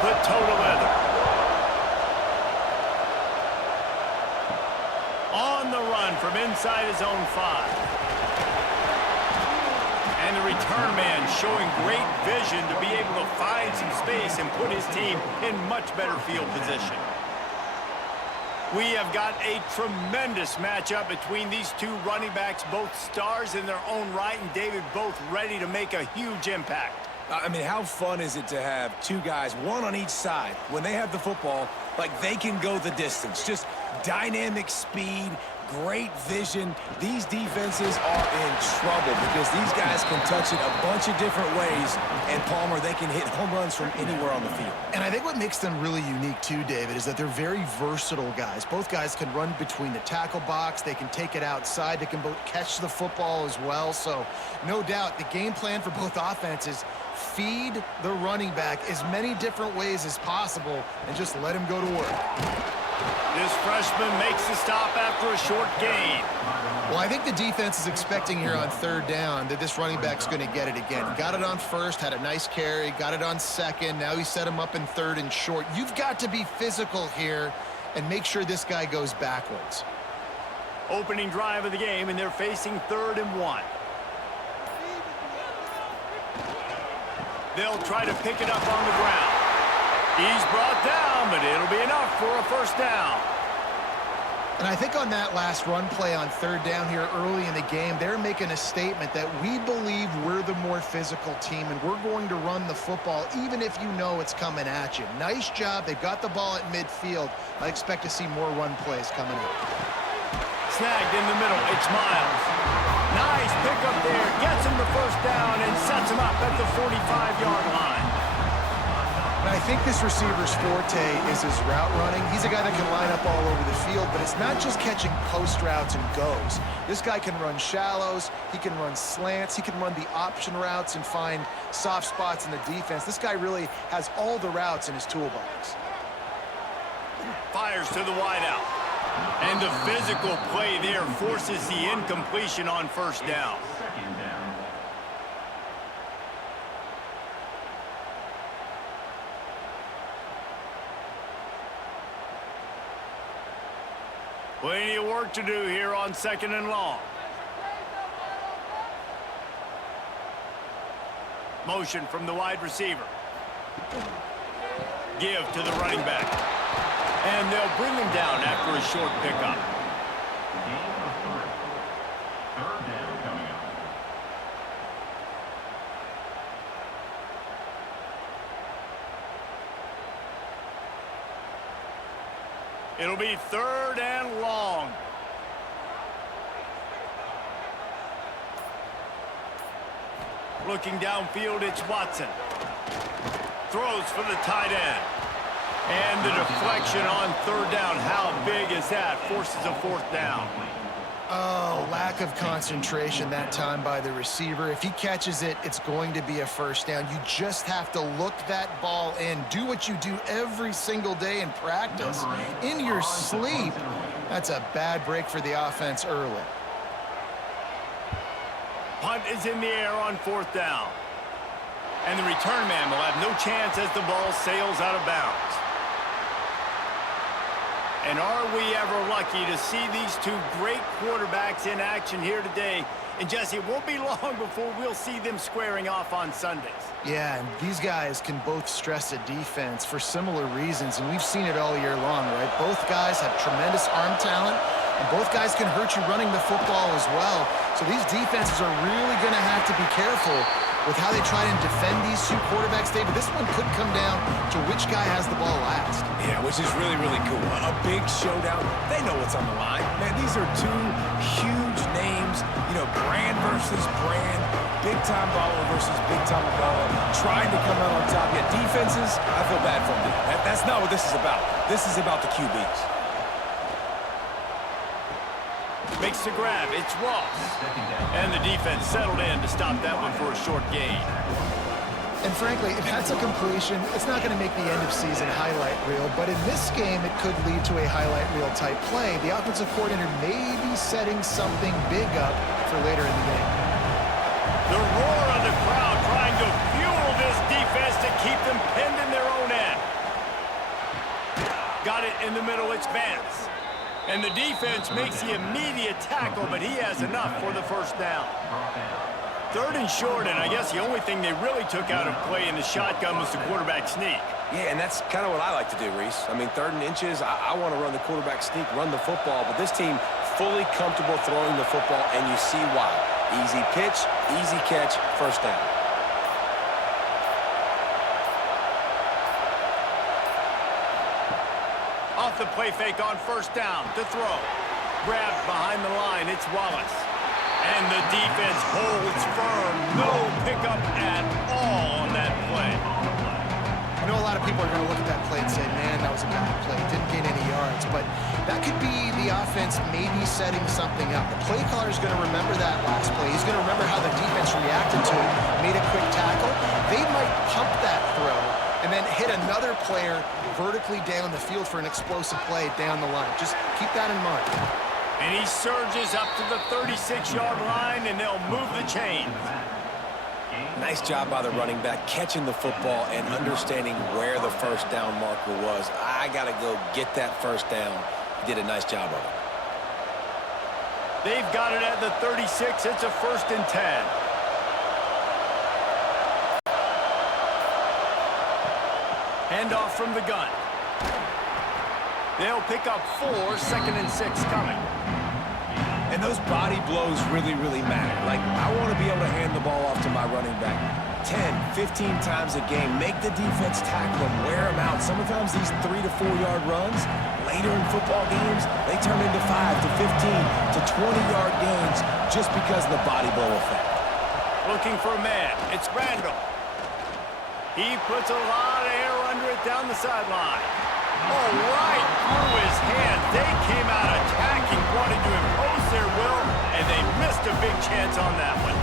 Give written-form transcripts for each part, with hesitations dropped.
put toe to leather. On the run from inside his own 5. And the return man showing great vision to be able to find some space and put his team in much better field position. We have got a tremendous matchup between these two running backs, both stars in their own right, and David, both ready to make a huge impact. I mean, how fun is it to have two guys, one on each side, when they have the football, like they can go the distance. Just dynamic speed, great vision. These defenses are in trouble because these guys can touch it a bunch of different ways, and Palmer, they can hit home runs from anywhere on the field. And I think what makes them really unique too, David, is that they're very versatile guys. Both guys can run between the tackle box. They can take it outside. They can both catch the football as well. So no doubt the game plan for both offenses, feed the running back as many different ways as possible and just let him go to work. This freshman makes the stop after a short gain. Well, I think the defense is expecting here on 3rd down that this running back's going to get it again. He got it on 1st, had a nice carry, got it on 2nd. Now he set him up in 3rd and short. You've got to be physical here and make sure this guy goes backwards. Opening drive of the game, and they're facing 3rd and 1. They'll try to pick it up on the ground. He's brought down, but it'll be enough for a 1st down. And I think on that last run play on 3rd down here early in the game, they're making a statement that we believe we're the more physical team and we're going to run the football even if you know it's coming at you. Nice job. They've got the ball at midfield. I expect to see more run plays coming up. Snagged in the middle. It's Miles. Nice pickup there. Gets him the 1st down and sets him up at the 45-yard line. And I think this receiver's forte is his route running. He's a guy that can line up all over the field, but it's not just catching post routes and goes. This guy can run shallows, he can run slants, he can run the option routes and find soft spots in the defense. This guy really has all the routes in his toolbox. Fires to the wideout. And the physical play there forces the incompletion on 1st down. Plenty of work to do here on 2nd and long. Motion from the wide receiver. Give to the running back. And they'll bring him down after a short pickup. It'll be 3rd and long. Looking downfield, it's Watson. Throws for the tight end. And the deflection on 3rd down. How big is that? Forces a 4th down. Oh, lack of concentration that time by the receiver. If he catches it, it's going to be a 1st down. You just have to look that ball in. Do what you do every single day in practice. In your sleep. That's a bad break for the offense early. Punt is in the air on 4th down. And the return man will have no chance as the ball sails out of bounds. And are we ever lucky to see these two great quarterbacks in action here today? And Jesse, it won't be long before we'll see them squaring off on Sundays. Yeah, and these guys can both stress a defense for similar reasons, and we've seen it all year long, right? Both guys have tremendous arm talent, and both guys can hurt you running the football as well. So these defenses are really going to have to be careful with how they try and defend these two quarterbacks, David. This one could come down to which guy has the ball last. Yeah, which is really, really cool. A big showdown. They know what's on the line. Man, these are two huge names. You know, brand versus brand. Big-time baller versus big-time baller. Trying to come out on top. Yeah, defenses, I feel bad for them. That's not what this is about. This is about the QBs. Makes the grab. It's Ross. And the defense settled in to stop that one for a short gain. And frankly, if that's a completion, it's not going to make the end-of-season highlight reel. But in this game, it could lead to a highlight reel type play. The offensive coordinator may be setting something big up for later in the game. The roar of the crowd trying to fuel this defense to keep them pinned in their own end. And the defense makes the immediate tackle, but he has enough for the first down. 3rd and short, and I guess the only thing they really took out of play in the shotgun was the quarterback sneak. Yeah, and that's kind of what I like to do, Reese. I mean, 3rd and inches, I want to run the quarterback sneak, run the football, but this team fully comfortable throwing the football, and you see why. Easy pitch, easy catch, first down. Off the play fake on first down to throw. Grabbed behind the line, it's Wallace. And the defense holds firm. No pickup at all on that play. I know a lot of people are going to look at that play and say, man, that was a bad play. Didn't gain any yards. But that could be the offense maybe setting something up. The play caller is going to remember that last play. He's going to remember how the defense reacted to it, made a quick tackle. They might pump that throw and then hit another player vertically down the field for an explosive play down the line. Just keep that in mind. And he surges up to the 36-yard line, and they'll move the chains. Nice job by the running back, catching the football and understanding where the first down marker was. I got to go get that first down. He did a nice job of it. They've got it at the 36. It's a 1st and 10. Handoff from the gun. They'll pick up 4, 2nd and 6 coming. And those body blows really, really matter. Like, I want to be able to hand the ball off to my running back 10, 15 times a game. Make the defense tackle them, wear them out. Sometimes these 3 to 4 yard runs, later in football games, they turn into 5 to 15 to 20-yard gains just because of the body blow effect. Looking for a man. It's Randall. He puts a lot of air under it down the sideline. Oh, right through his hand. They came out attacking, wanting to impose their will, and they missed a big chance on that one.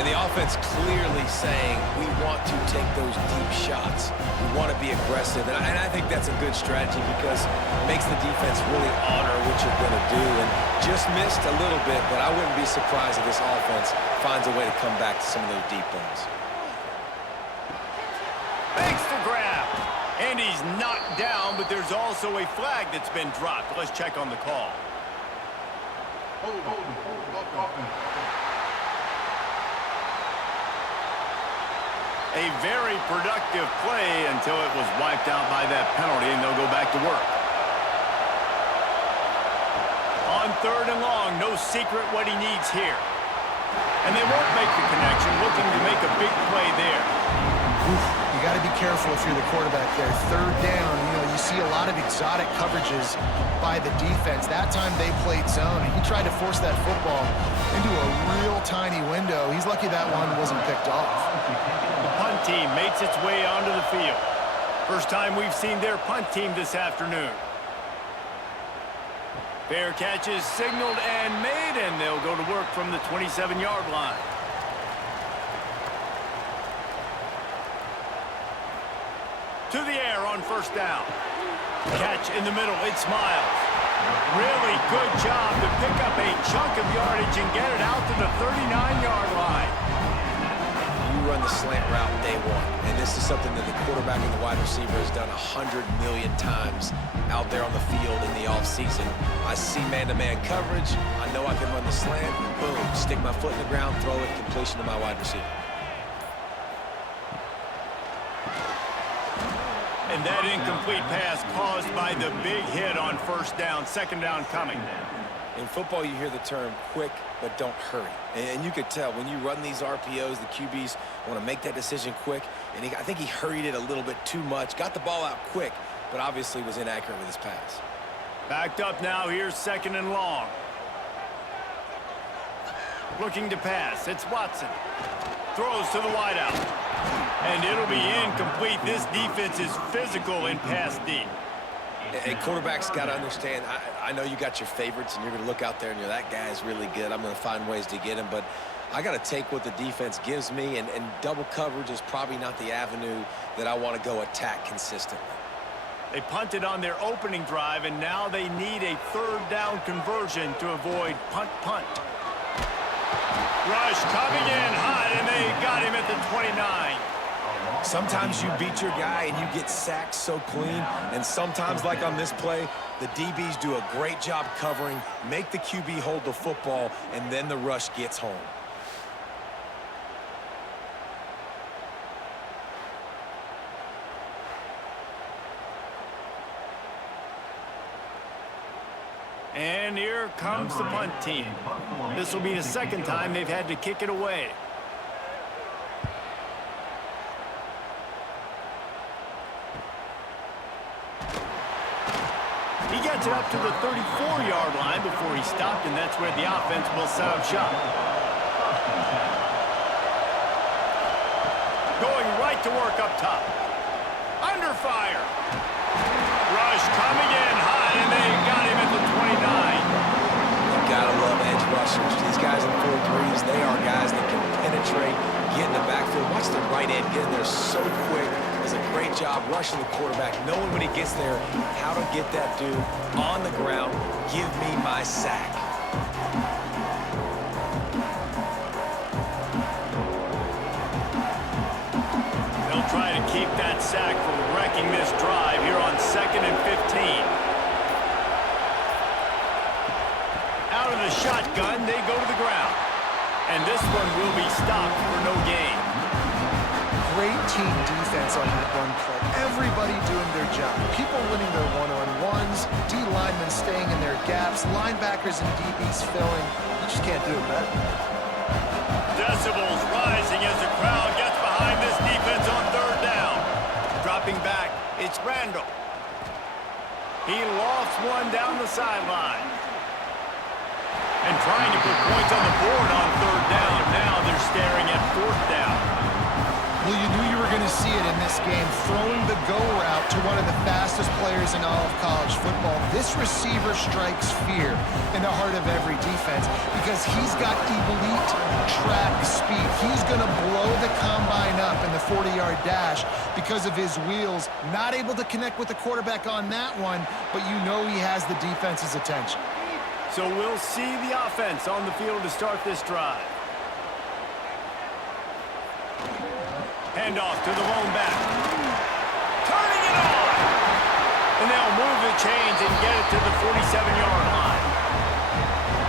And the offense clearly saying, we want to take those deep shots. We want to be aggressive. And I think that's a good strategy because it makes the defense really honor what you're going to do. And just missed a little bit, but I wouldn't be surprised if this offense finds a way to come back to some of those deep ones. Thanks to grab. And he's knocked down, but there's also a flag that's been dropped. Let's check on the call. A very productive play until it was wiped out by that penalty, and they'll go back to work. On 3rd and long, no secret what he needs here. And they won't make the connection, looking to make a big play there. You got to be careful if you're the quarterback there. 3rd down, you see a lot of exotic coverages by the defense. That time they played zone, and he tried to force that football into a real tiny window. He's lucky that one wasn't picked off. The punt team makes its way onto the field. First time we've seen their punt team this afternoon. Fair catch is signaled and made, and they'll go to work from the 27-yard line. To the air on first down. Catch in the middle, it's Miles. Really good job to pick up a chunk of yardage and get it out to the 39-yard line. You run the slant route day one, and this is something that the quarterback and the wide receiver has done 100 million times out there on the field in the offseason. I see man-to-man coverage. I know I can run the slant. Boom, stick my foot in the ground, throw it, completion to my wide receiver. And that incomplete pass caused by the big hit on first down. 2nd down coming. In football, you hear the term quick, but don't hurry. And you could tell when you run these RPOs, the QBs want to make that decision quick. And I think he hurried it a little bit too much. Got the ball out quick, but obviously was inaccurate with his pass. Backed up now. Here's 2nd and long. Looking to pass. It's Watson. Throws to the wideout. And it'll be incomplete. This defense is physical in pass deep. And quarterbacks got to understand, I know you got your favorites, and you're going to look out there and you're, that guy's really good. I'm going to find ways to get him. But I got to take what the defense gives me, and double coverage is probably not the avenue that I want to go attack consistently. They punted on their opening drive, and now they need a 3rd down conversion to avoid punt. Rush coming in hot, and they got him at the 29. Sometimes you beat your guy and you get sacked so clean, and sometimes, like on this play, the DBs do a great job covering, make the QB hold the football, and then the rush gets home. And here comes the punt team. This will be the second time they've had to kick it away. He gets it up to the 34-yard line before he stopped, and that's where the offense will set up shop. Going right to work up top. Under fire. Rush coming in high, and they got him at the 29. You gotta love edge rushers. These guys in 4-3s, they are guys that can penetrate, get in the backfield. Watch the right end get in there so quick. Does a great job rushing the quarterback, knowing when he gets there how to get that dude on the ground. Give me my sack. They'll try to keep that sack from wrecking this drive here on 2nd and 15. Out of the shotgun, they go to the ground. And this one will be stopped for no gain. Great team defense on that run play. Everybody doing their job. People winning their one-on-ones, D linemen staying in their gaps, linebackers and DBs filling. You just can't do it better. Decibels rising as the crowd gets behind this defense on 3rd down. Dropping back, it's Randall. He lofts one down the sideline. And trying to put points on the board on 3rd down. Now they're staring at 4th down. Well, you knew you were going to see it in this game, throwing the go route to one of the fastest players in all of college football. This receiver strikes fear in the heart of every defense because he's got elite track speed. He's going to blow the combine up in the 40-yard dash because of his wheels. Not able to connect with the quarterback on that one, but you know he has the defense's attention. So we'll see the offense on the field to start this drive. Handoff to the lone back. Turning it on! And they'll move the chains and get it to the 47-yard line.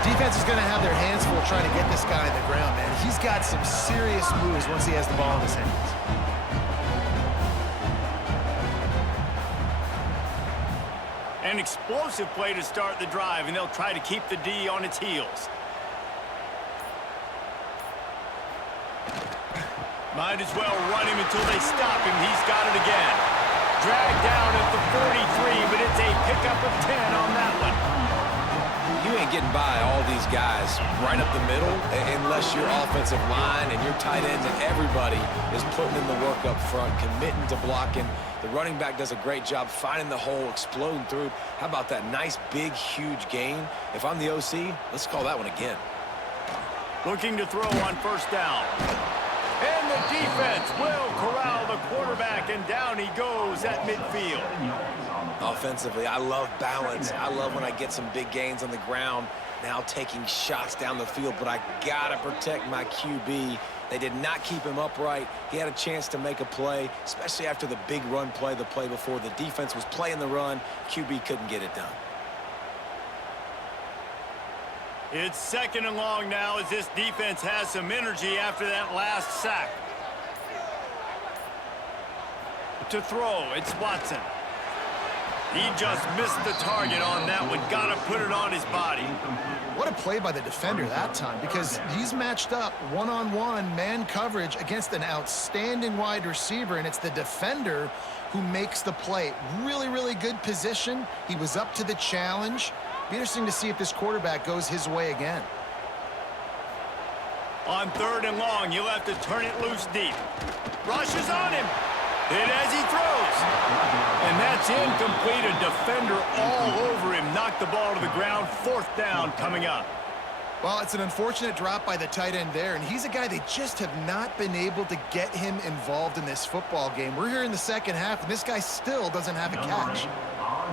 Defense is going to have their hands full trying to get this guy on the ground, man. He's got some serious moves once he has the ball in his hands. An explosive play to start the drive, and they'll try to keep the D on its heels. Might as well run him until they stop him. He's got it again. Dragged down at the 43, but it's a pickup of 10 on that one. You ain't getting by all these guys right up the middle unless your offensive line and your tight ends and everybody is putting in the work up front, committing to blocking. The running back does a great job finding the hole, exploding through. How about that nice, big, huge gain? If I'm the OC, let's call that one again. Looking to throw on 1st down. And the defense will corral the quarterback, and down he goes at midfield. Offensively, I love balance. I love when I get some big gains on the ground, now taking shots down the field, but I gotta protect my QB. They did not keep him upright. He had a chance to make a play, especially after the big run play the play before. The defense was playing the run. QB couldn't get it done. It's 2nd and long now as this defense has some energy after that last sack. To throw, it's Watson. He just missed the target on that one. Got to put it on his body. What a play by the defender that time, because he's matched up one-on-one man coverage against an outstanding wide receiver, and it's the defender who makes the play. Really, really good position. He was up to the challenge. Be interesting to see if this quarterback goes his way again. On 3rd and long, he'll have to turn it loose deep. Rushes on him. Hit as he throws. And that's incomplete. A defender all over him. Knocked the ball to the ground. 4th down coming up. Well, it's an unfortunate drop by the tight end there, and he's a guy they just have not been able to get him involved in this football game. We're here in the 2nd half, and this guy still doesn't have a catch.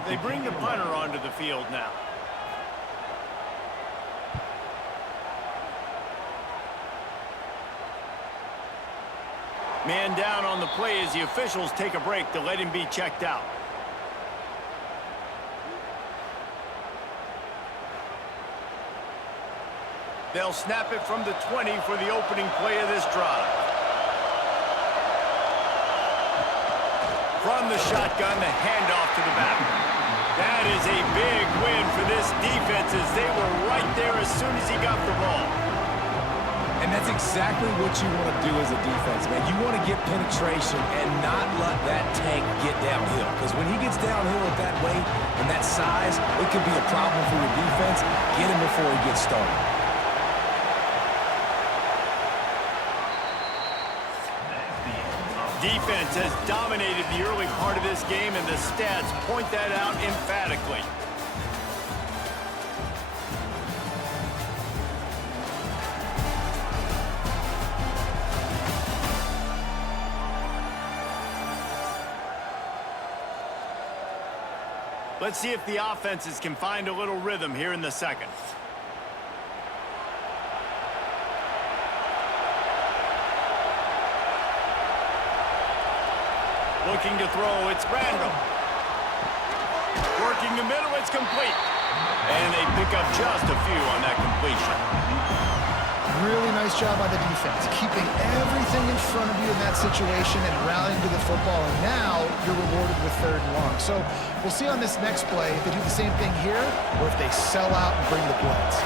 They bring the punter onto the field now. Man down on the play as the officials take a break to let him be checked out. They'll snap it from the 20 for the opening play of this drive. From the shotgun, the handoff to the back. That is a big win for this defense as they were right there as soon as he got the ball. And that's exactly what you want to do as a defense, man. You want to get penetration and not let that tank get downhill. Because when he gets downhill at that weight and that size, it could be a problem for your defense. Get him before he gets started. Defense has dominated the early part of this game, and the stats point that out emphatically. Let's see if the offenses can find a little rhythm here in the second. Looking to throw, it's Randall. Working the middle, it's complete. And they pick up just a few on that completion. Really nice job by the defense, keeping everything in front of you in that situation and rallying to the football. And now you're rewarded with 3rd and long. So we'll see on this next play if they do the same thing here or if they sell out and bring the blitz.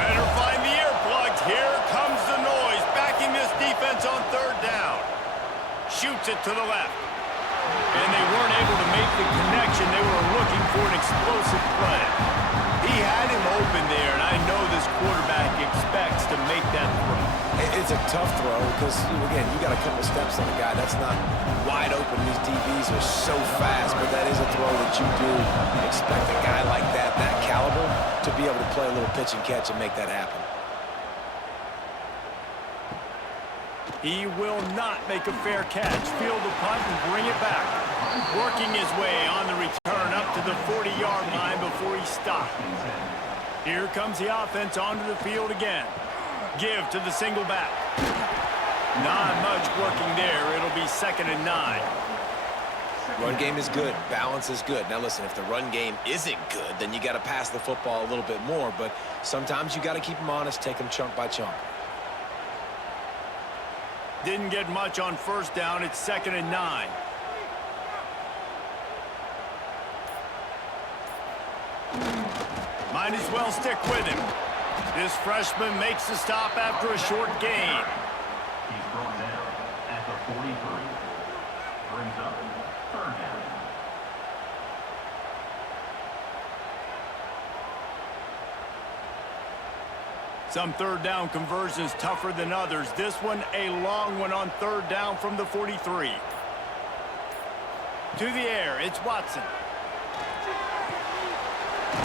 Better find the earplugs. Here comes the noise, backing this defense on 3rd down. Shoots it to the left. And they weren't able to make the connection. They were looking for an explosive play. He had him open there, and I know this quarterback expects to make that throw. It's a tough throw because, again, you got a couple steps on the guy. That's not wide open. These DBs are so fast, but that is a throw that you do expect a guy like that caliber, to be able to play a little pitch and catch and make that happen. He will not make a fair catch. Field the punt and bring it back. Working his way on the return up to the 40-yard line before he stopped. Here comes the offense onto the field again. Give to the single back. Not much working there. It'll be 2nd and 9. Run game is good. Balance is good. Now, listen, if the run game isn't good, then you got to pass the football a little bit more. But sometimes you got to keep them honest, take them chunk by chunk. Didn't get much on 1st down. It's 2nd and 9. Might as well stick with him. This freshman makes the stop after a short gain. He's brought down at the 43. Brings up 3rd down. Some 3rd down conversions tougher than others. This one a long one on 3rd down from the 43. To the air, it's Watson.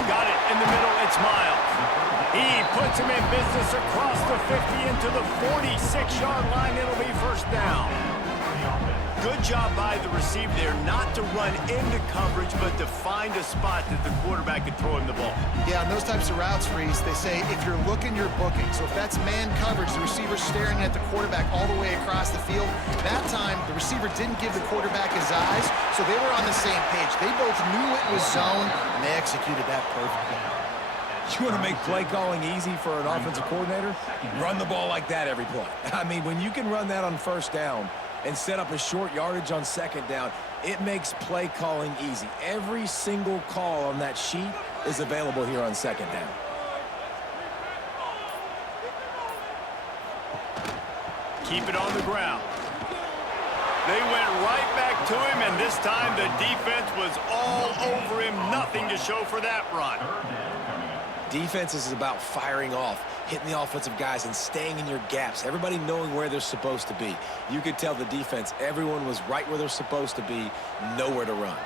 Got it in the middle, it's Miles. He puts him in business across the 50 into the 46-yard line. It'll be 1st down. Good job by the receiver there not to run into coverage, but to find a spot that the quarterback could throw him the ball. Yeah, on those types of routes, Reese, they say if you're looking, you're booking. So if that's man coverage, the receiver's staring at the quarterback all the way across the field. That time, the receiver didn't give the quarterback his eyes, so they were on the same page. They both knew it was zone, and they executed that perfectly. You want to make play calling easy for an offensive coordinator? Run the ball like that every play. I mean, when you can run that on 1st down and set up a short yardage on 2nd down, it makes play calling easy. Every single call on that sheet is available here on 2nd down. Keep it on the ground. They went right back to him, and this time the defense was all over him. Nothing to show for that run. Defense is about firing off, hitting the offensive guys and staying in your gaps, everybody knowing where they're supposed to be. You could tell the defense, everyone was right where they're supposed to be, nowhere to run.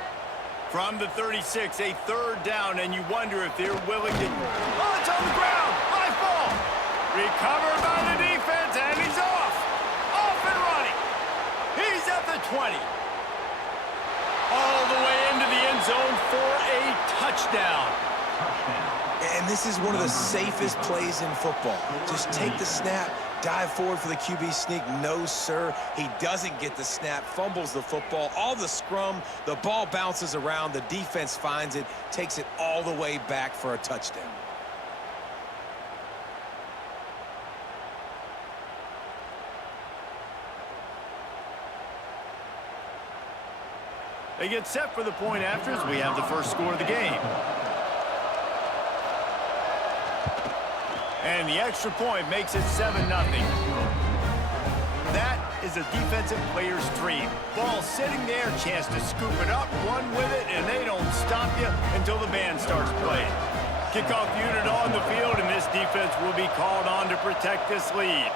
From the 36, a 3rd down, and you wonder if they're willing to... Oh, it's on the ground! High ball! Recovered by the defense, and he's off! Off and running! He's at the 20. All the way into the end zone for a touchdown. And this is one of the safest plays in football. Just take the snap, Dive forward for the QB sneak. No, sir. He doesn't get the snap, fumbles the football. All the scrum, the ball bounces around. The defense finds it, takes it all the way back for a touchdown. They get set for the point after as we have the first score of the game. And the extra point makes it 7-0. That is a defensive player's dream. Ball sitting there, chance to scoop it up, run with it, and they don't stop you until the band starts playing. Kickoff unit on the field, and this defense will be called on to protect this lead.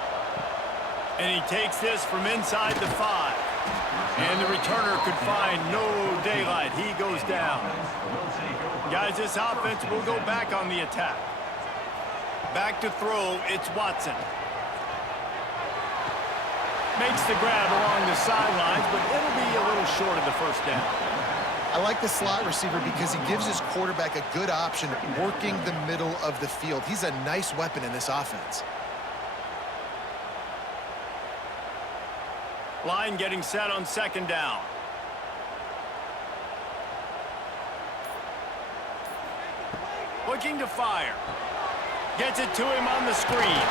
And he takes this from inside the 5. And the returner could find no daylight. He goes down. Guys, this offense will go back on the attack. Back to throw, it's Watson. Makes the grab along the sidelines, but it'll be a little short of the first down. I like the slot receiver because he gives his quarterback a good option working the middle of the field. He's a nice weapon in this offense. Line getting set on second down. Looking to fire. Gets it to him on the screen.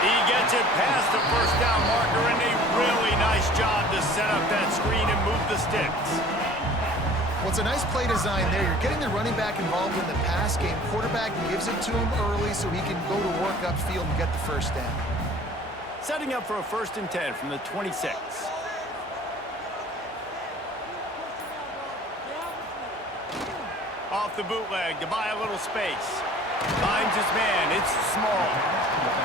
He gets it past the first down marker, and a really nice job to set up that screen and move the sticks. Well, it's a nice play design there. You're getting the running back involved in the pass game. Quarterback gives it to him early so he can go to work upfield and get the first down. Setting up for a 1st and 10 from the 26. Off the bootleg to buy a little space. Finds his man. It's small.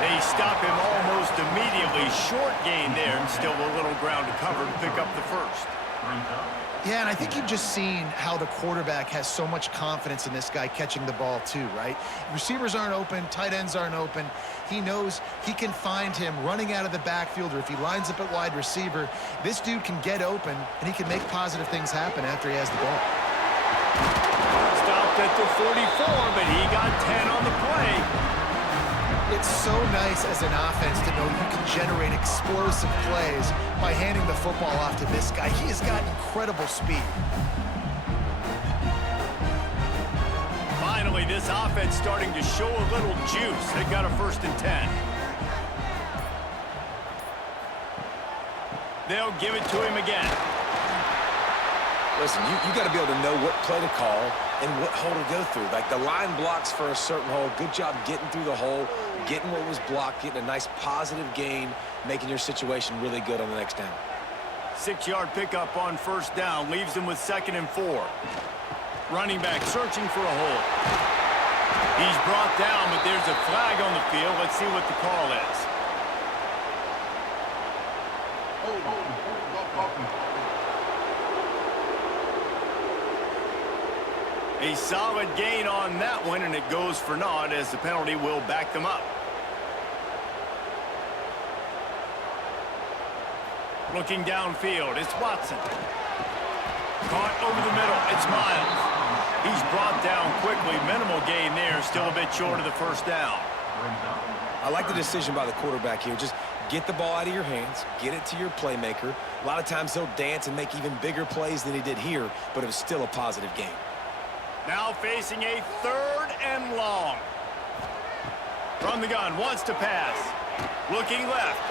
They stop him almost immediately. Short gain there, and still a little ground to cover to pick up the first. Yeah, and I think you've just seen how the quarterback has so much confidence in this guy catching the ball too, right? Receivers aren't open, tight ends aren't open. He knows he can find him running out of the backfield, or if he lines up at wide receiver, this dude can get open, and he can make positive things happen after he has the ball. Stopped at the 44, but he got 10 on the play. It's so nice as an offense to know you can generate explosive plays by handing the football off to this guy. He has got incredible speed. Finally, this offense starting to show a little juice. They got a 1st and 10. They'll give it to him again. Listen, you got to be able to know what play to call and what hole to go through. Like the line blocks for a certain hole. Good job getting through the hole, getting what was blocked, getting a nice positive gain, making your situation really good on the next down. 6-yard pickup on 1st down. Leaves him with 2nd and 4. Running back searching for a hole. He's brought down, but there's a flag on the field. Let's see what the call is. A solid gain on that one, and it goes for naught as the penalty will back them up. Looking downfield, it's Watson. Caught over the middle, it's Miles. He's brought down quickly. Minimal gain there, still a bit short of the 1st down. I like the decision by the quarterback here. Just get the ball out of your hands, get it to your playmaker. A lot of times he'll dance and make even bigger plays than he did here, but it was still a positive game. Now facing a 3rd and long. From the gun, wants to pass. Looking left.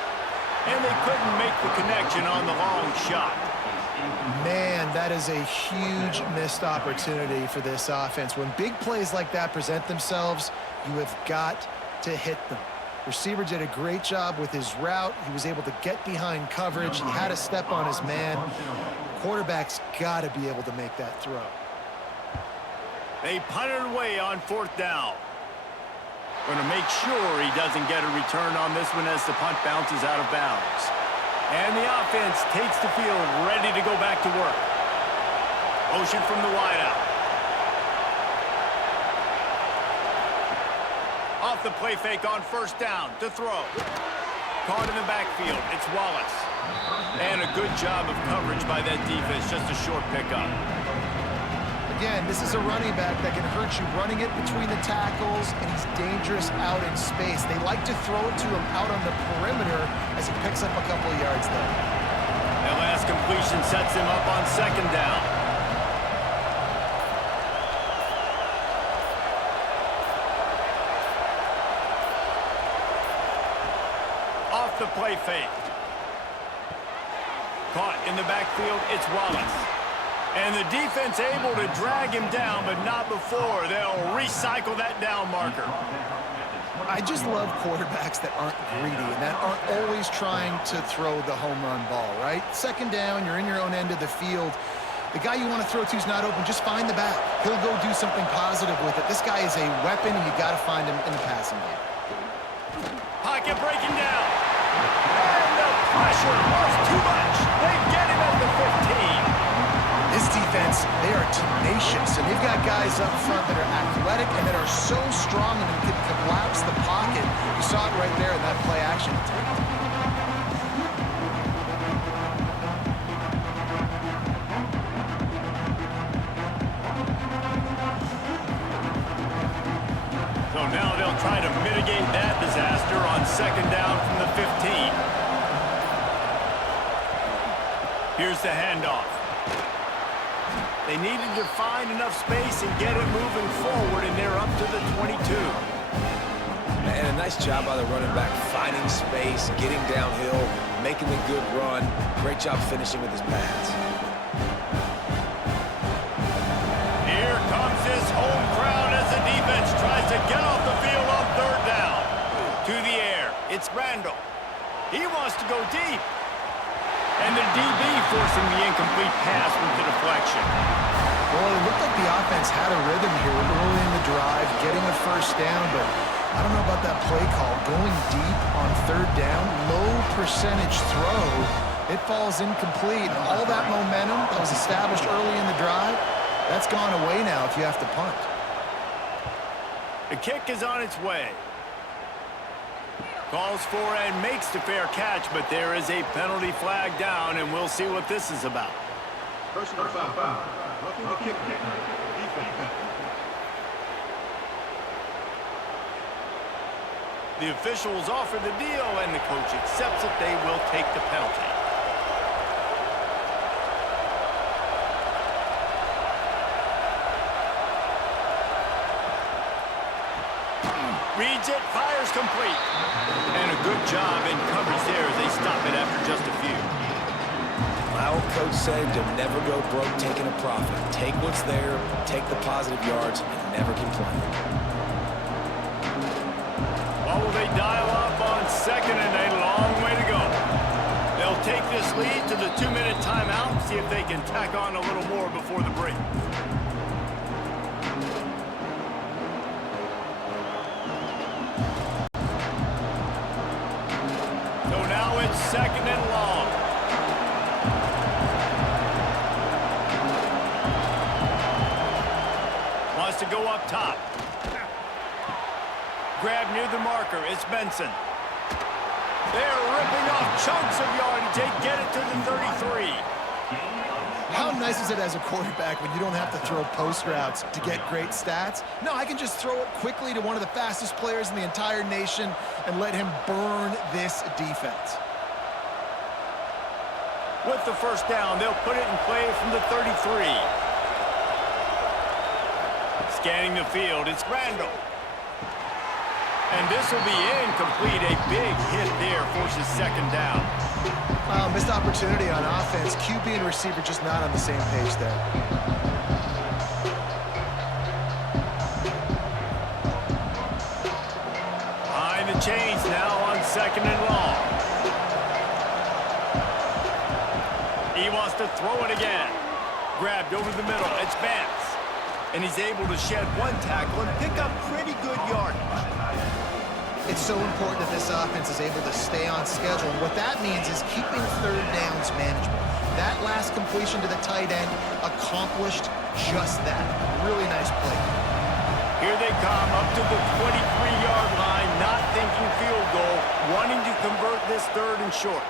And they couldn't make the connection on the long shot. Man, that is a huge missed opportunity for this offense. When big plays like that present themselves, you have got to hit them. Receiver did a great job with his route. He was able to get behind coverage. He had a step on his man. Quarterback's got to be able to make that throw. They punt it away on 4th down. Going to make sure he doesn't get a return on this one as the punt bounces out of bounds. And the offense takes the field, ready to go back to work. Motion from the wideout. Off the play fake on 1st down to throw. Caught in the backfield, it's Wallace. And a good job of coverage by that defense, just a short pickup. Again, this is a running back that can hurt you running it between the tackles, and he's dangerous out in space. They like to throw it to him out on the perimeter as he picks up a couple of yards there. That last completion sets him up on second down. Off the play fake. Caught in the backfield, it's Wallace. And the defense able to drag him down, but not before. They'll recycle that down marker. I just love quarterbacks that aren't greedy and that aren't always trying to throw the home run ball, right? Second down, you're in your own end of the field. The guy you want to throw to is not open. Just find the back. He'll go do something positive with it. This guy is a weapon, and you got to find him in the passing game. Pocket breaking down. And the pressure was too much. They get him at the 15. This defense, they are tenacious, and they've got guys up front that are athletic and that are so strong and can collapse the pocket. You saw it right there in that play action. So now they'll try to mitigate that disaster on second down from the 15. Here's the handoff. They needed to find enough space and get it moving forward, and they're up to the 22. And a nice job by the running back, finding space, getting downhill, making the good run. Great job finishing with his pads. Here comes his home crowd as the defense tries to get off the field on third down. To the air, it's Randall. He wants to go deep. And the DB forcing the incomplete pass with the deflection. Well, it looked like the offense had a rhythm here early in the drive, getting a first down, but I don't know about that play call. Going deep on third down, low percentage throw, it falls incomplete. And all that momentum that was established early in the drive, that's gone away now if you have to punt. The kick is on its way. Calls for and makes the fair catch, but there is a penalty flag down, and we'll see what this is about. Personal foul. Roughing the kick. Defense. The officials offer the deal, and the coach accepts it. They will take the penalty. Reads it, fires complete. And a good job in coverage there as they stop it after just a few. My old coach said to never go broke taking a profit. Take what's there, take the positive yards, and never complain. Well, will they dial up on second, and a long way to go. They'll take this lead to the 2-minute timeout, see if they can tack on a little more before the break. Second and long. Wants to go up top. Grab near the marker. It's Benson. They're ripping off chunks of yardage. They get it to the 33. How nice is it as a quarterback when you don't have to throw post routes to get great stats? No, I can just throw it quickly to one of the fastest players in the entire nation and let him burn this defense. With the first down, they'll put it in play from the 33. Scanning the field, it's Randall. And this will be incomplete. A big hit there forces second down. Missed opportunity on offense. QB and receiver just not on the same page there. Behind the chains now on second and long. He wants to throw it again. Grabbed over the middle. It's Vance. And he's able to shed one tackle and pick up pretty good yardage. It's so important that this offense is able to stay on schedule. And what that means is keeping third downs manageable. That last completion to the tight end accomplished just that. Really nice play. Here they come up to the 23-yard line, not thinking field goal, wanting to convert this third and short.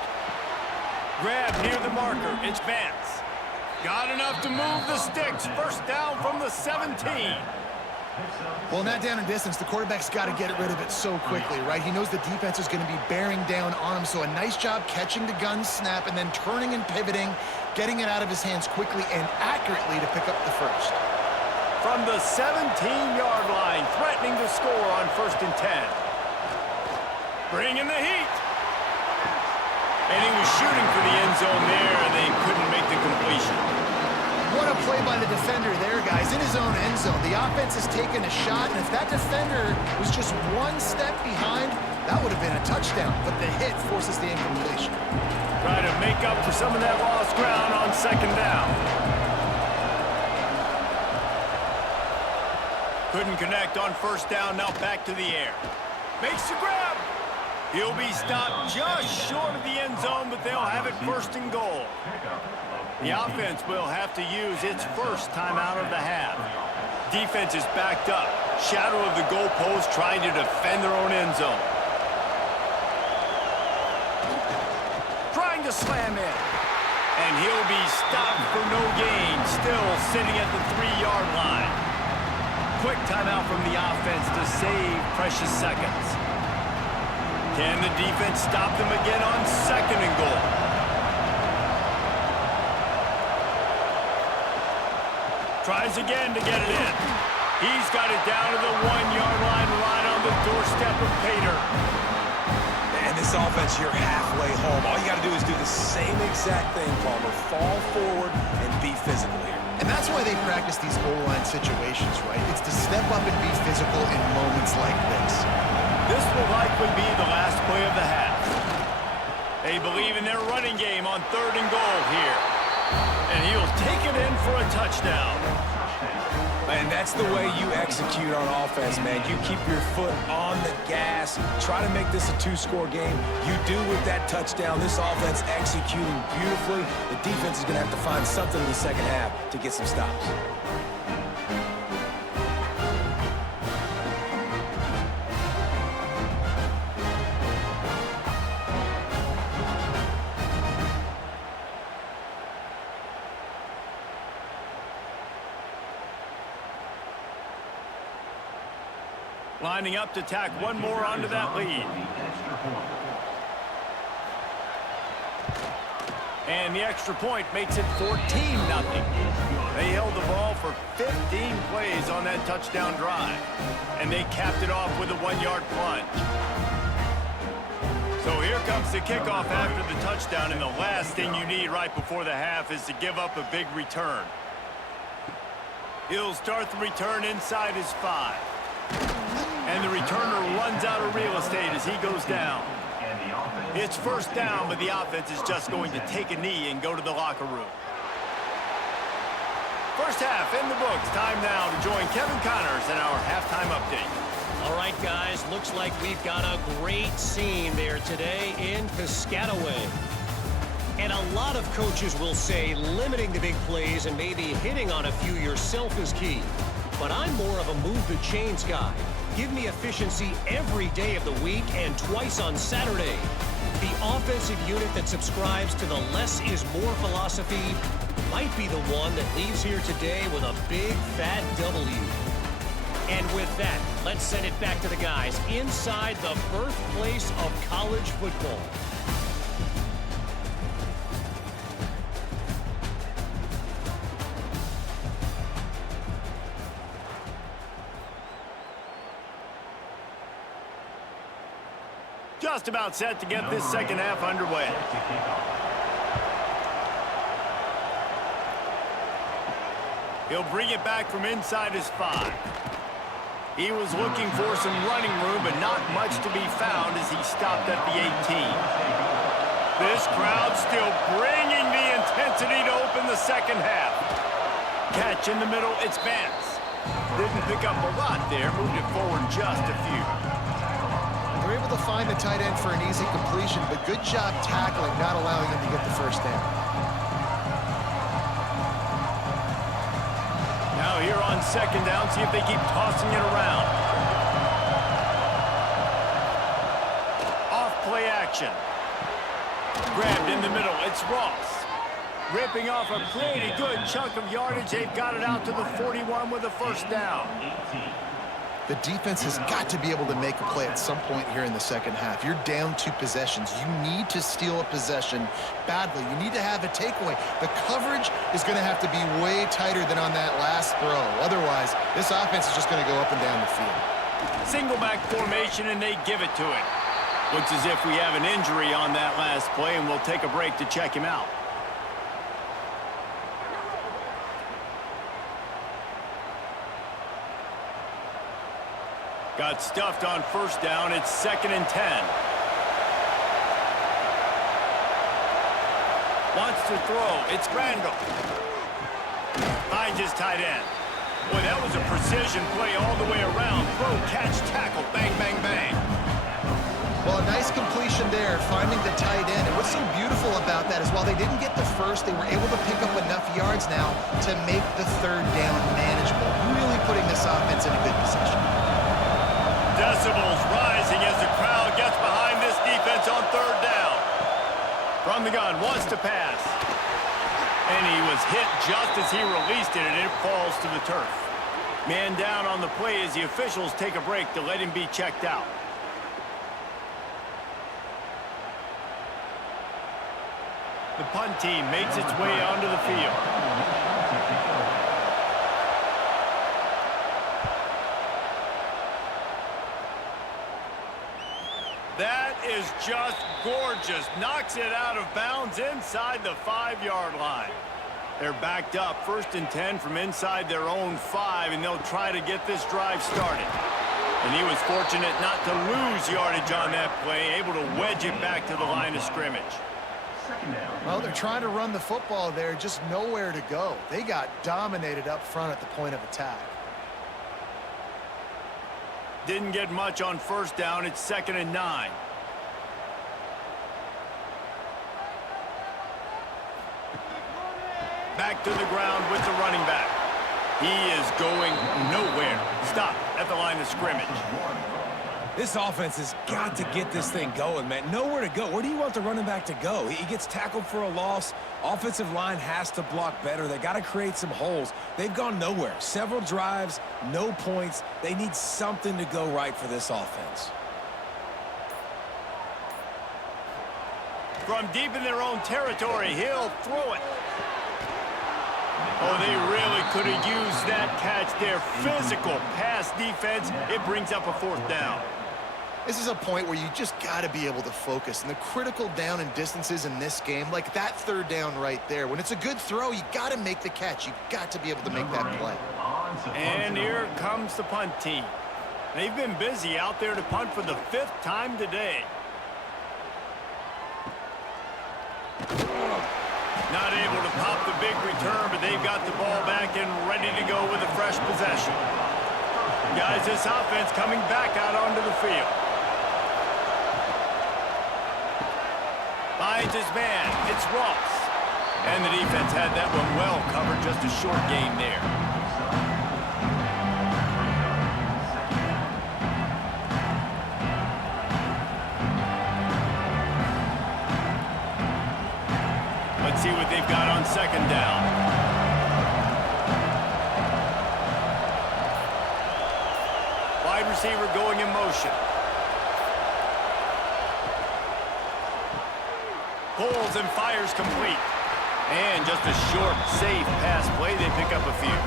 Grab near the marker. It's Vance. Got enough to move the sticks. First down from the 17. Well, in that down and distance, the quarterback's got to get rid of it so quickly, right? He knows the defense is going to be bearing down on him, so a nice job catching the gun snap and then turning and pivoting, getting it out of his hands quickly and accurately to pick up the first. From the 17-yard line, threatening to score on 1st and 10. Bringing the heat. And he was shooting for the end zone there, and they couldn't make the completion. What a play by the defender there, guys, in his own end zone. The offense has taken a shot, and if that defender was just one step behind, that would have been a touchdown, but the hit forces the incompletion. Try to make up for some of that lost ground on 2nd down. Couldn't connect on 1st down, now back to the air. Makes the grab. He'll be stopped just short of the end zone, but they'll have it 1st and goal. The offense will have to use its first timeout of the half. Defense is backed up. Shadow of the goalpost trying to defend their own end zone. Trying to slam in. And he'll be stopped for no gain, still sitting at the 3-yard line. Quick timeout from the offense to save precious seconds. Can the defense stop them again on 2nd and goal? Tries again to get it in. He's got it down to the 1-yard line right on the doorstep of Pater. And this offense, you're halfway home. All you got to do is do the same exact thing, Palmer. Fall forward and be physical here. And that's why they practice these goal line situations, right? It's to step up and be physical in moments like this. This will likely be the last play of the half. They believe in their running game on 3rd and goal here. And he'll take it in for a touchdown. And that's the way you execute on offense, man. You keep your foot on the gas. Try to make this a 2-score game. You do with that touchdown. This offense executing beautifully. The defense is going to have to find something in the 2nd half to get some stops. Lining up to tack one more onto that lead. And the extra point makes it 14-0. They held the ball for 15 plays on that touchdown drive. And they capped it off with a 1-yard plunge. So here comes the kickoff after the touchdown, and the last thing you need right before the half is to give up a big return. He'll start the return inside his 5. And the returner runs out of real estate as he goes down. It's 1st down, but the offense is just going to take a knee and go to the locker room. First half in the books. Time now to join Kevin Connors in our halftime update. All right, guys, looks like we've got a great scene there today in Piscataway. And a lot of coaches will say limiting the big plays and maybe hitting on a few yourself is key. But I'm more of a move the chains guy. Give me efficiency every day of the week and twice on Saturday. The offensive unit that subscribes to the less is more philosophy might be the one that leaves here today with a big fat W. And with that, let's send it back to the guys inside the birthplace of college football. Just about set to get this 2nd half underway. He'll bring it back from inside his 5. He was looking for some running room, but not much to be found as he stopped at the 18. This crowd still bringing the intensity to open the 2nd half. Catch in the middle, it's Vance. Didn't pick up a lot there, moved it forward just a few. They're able to find the tight end for an easy completion, but good job tackling, not allowing him to get the first down. Now here on 2nd down, see if they keep tossing it around. Off play action. Grabbed in the middle, it's Ross. ripping off a pretty good chunk of yardage. They've got it out to the 41 with a first down. The defense has got to be able to make a play at some point here in the second half. You're down 2 possessions. You need to steal a possession badly. You need to have a takeaway. The coverage is going to have to be way tighter than on that last throw. Otherwise, this offense is just going to go up and down the field. Single back formation, and they give it to him. Looks as if we have an injury on that last play, and we'll take a break to check him out. Got stuffed on first down. It's 2nd and 10. Wants to throw. It's Randall. Finds his tight end. Boy, that was a precision play all the way around. Throw, catch, tackle, bang, bang, bang. Well, a nice completion there, finding the tight end. And what's so beautiful about that is while they didn't get the first, they were able to pick up enough yards now to make the 3rd down manageable. Really putting this offense in a good position. Decibels rising as the crowd gets behind this defense on 3rd down. From the gun, wants to pass. And he was hit just as he released it, and it falls to the turf. Man down on the play as the officials take a break to let him be checked out. The punt team makes its way onto the field. That is just gorgeous. Knocks it out of bounds inside the 5-yard line. They're backed up 1st and 10 from inside their own 5, and they'll try to get this drive started. And he was fortunate not to lose yardage on that play, able to wedge it back to the line of scrimmage. Well, they're trying to run the football there, just nowhere to go. They got dominated up front at the point of attack. Didn't get much on first down. It's 2nd and 9. Back to the ground with the running back. He is going nowhere. Stop at the line of scrimmage. This offense has got to get this thing going, man. Nowhere to go. Where do you want the running back to go? He gets tackled for a loss. Offensive line has to block better. They got to create some holes. They've gone nowhere. Several drives, no points. They need something to go right for this offense. From deep in their own territory, he'll throw it. Oh, they really could have used that catch there. Physical pass defense. It brings up a 4th down. This is a point where you just got to be able to focus. And the critical down and distances in this game, like that 3rd down right there, when it's a good throw, you got to make the catch. You got to be able to make that play. And here comes the punt team. They've been busy out there to punt for the 5th time today. Not able to pop the big return, but they've got the ball back and ready to go with a fresh possession. Guys, this offense coming back out onto the field. Finds his man. It's Ross. And the defense had that one well covered. Just a short game there. Let's see what they've got on 2nd down. Wide receiver going in motion. Pulls and fires complete. And just a short, safe pass play. They pick up a few.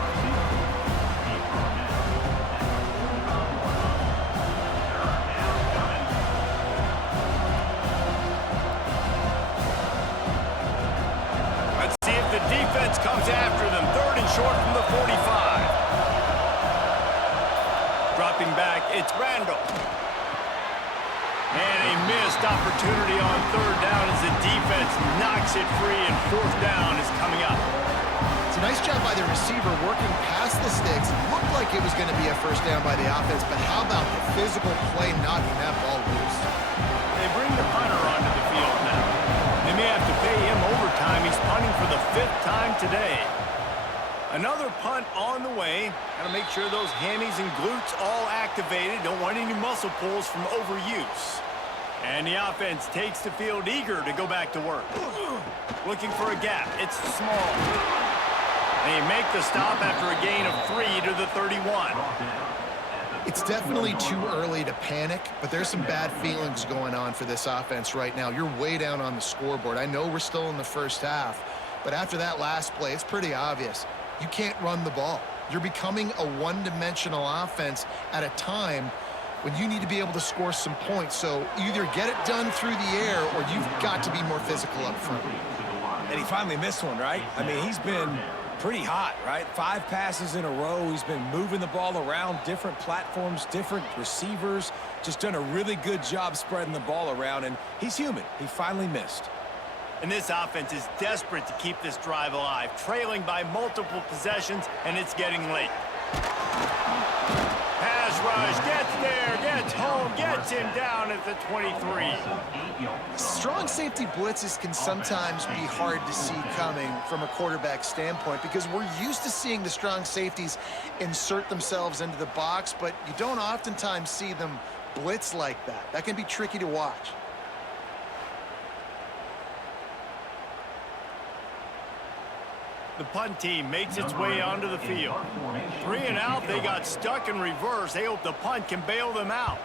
Let's see if the defense comes after them. 3rd and short from the 45. Dropping back, it's Randall. And a missed opportunity on 3rd down as the defense knocks it free, and 4th down is coming up. It's a nice job by the receiver working past the sticks. Looked like it was going to be a first down by the offense, but how about the physical play knocking that ball loose? They bring the punter onto the field now. They may have to pay him overtime. He's punting for the 5th time today. Another punt on the way. Got to make sure those hammies and glutes all activated. Don't want any muscle pulls from overuse. And the offense takes the field eager to go back to work. Looking for a gap. It's small. They make the stop after a gain of 3 to the 31. It's definitely too early to panic, but there's some bad feelings going on for this offense right now. You're way down on the scoreboard. I know we're still in the first half, but after that last play, it's pretty obvious. You can't run the ball. You're becoming a one-dimensional offense at a time when you need to be able to score some points. So either get it done through the air or you've got to be more physical up front. And he finally missed one, right? I mean, he's been pretty hot, right? 5 passes in a row. He's been moving the ball around, different platforms, different receivers. Just done a really good job spreading the ball around, and he's human. He finally missed. And this offense is desperate to keep this drive alive, trailing by multiple possessions, and it's getting late. Pass rush, gets there, gets home, gets him down at the 23. Strong safety blitzes can sometimes be hard to see coming from a quarterback standpoint because we're used to seeing the strong safeties insert themselves into the box, but you don't oftentimes see them blitz like that. That can be tricky to watch. The punt team makes its way onto the field. 3 and out, they got stuck in reverse. They hope the punt can bail them out.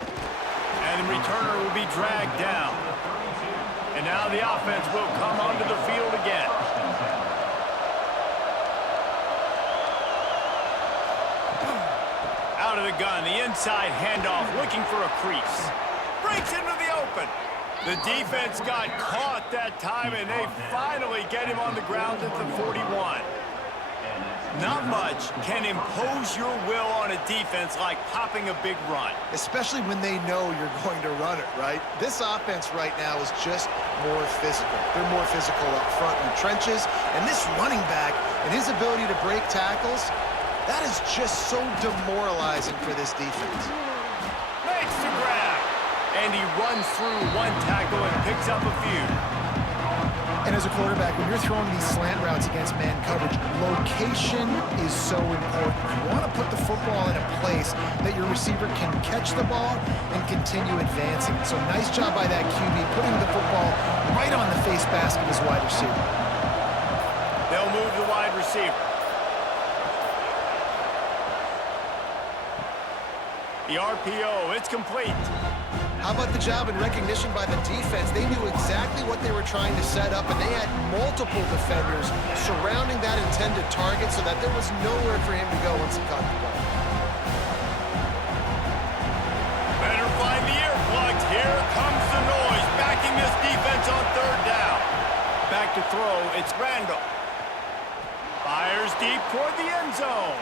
And the returner will be dragged down. And now the offense will come onto the field again. Out of the gun, the inside handoff, looking for a crease. Breaks into the open. The defense got caught that time, and they finally get him on the ground at the 41. Not much can impose your will on a defense like popping a big run. Especially when they know you're going to run it, right? This offense right now is just more physical. They're more physical up front in the trenches, and this running back and his ability to break tackles, that is just so demoralizing for this defense. Makes the grab. And he runs through one tackle and picks up a few. And as a quarterback, when you're throwing these slant routes against man coverage, location is so important. You want to put the football in a place that your receiver can catch the ball and continue advancing. So nice job by that QB, putting the football right on the face mask of his wide receiver. They'll move the wide receiver. The RPO, it's complete. How about the job and recognition by the defense? They knew exactly what they were trying to set up, and they had multiple defenders surrounding that intended target so that there was nowhere for him to go once he caught the ball. Better find the earplugs. Here comes the noise, backing this defense on 3rd down. Back to throw, it's Randall. Fires deep toward the end zone.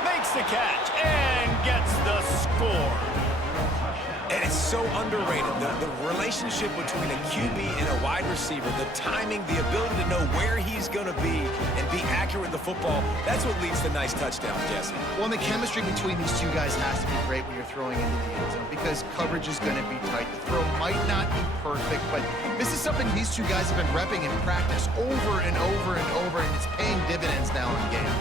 Makes the catch and gets the score. And it's so underrated, the relationship between a QB and a wide receiver, the timing, the ability to know where he's going to be and be accurate with the football, that's what leads to nice touchdowns, Jesse. Well, and the chemistry between these two guys has to be great when you're throwing into the end zone because coverage is going to be tight. The throw might not be perfect, but this is something these two guys have been repping in practice over and over and over, and it's paying dividends now in game.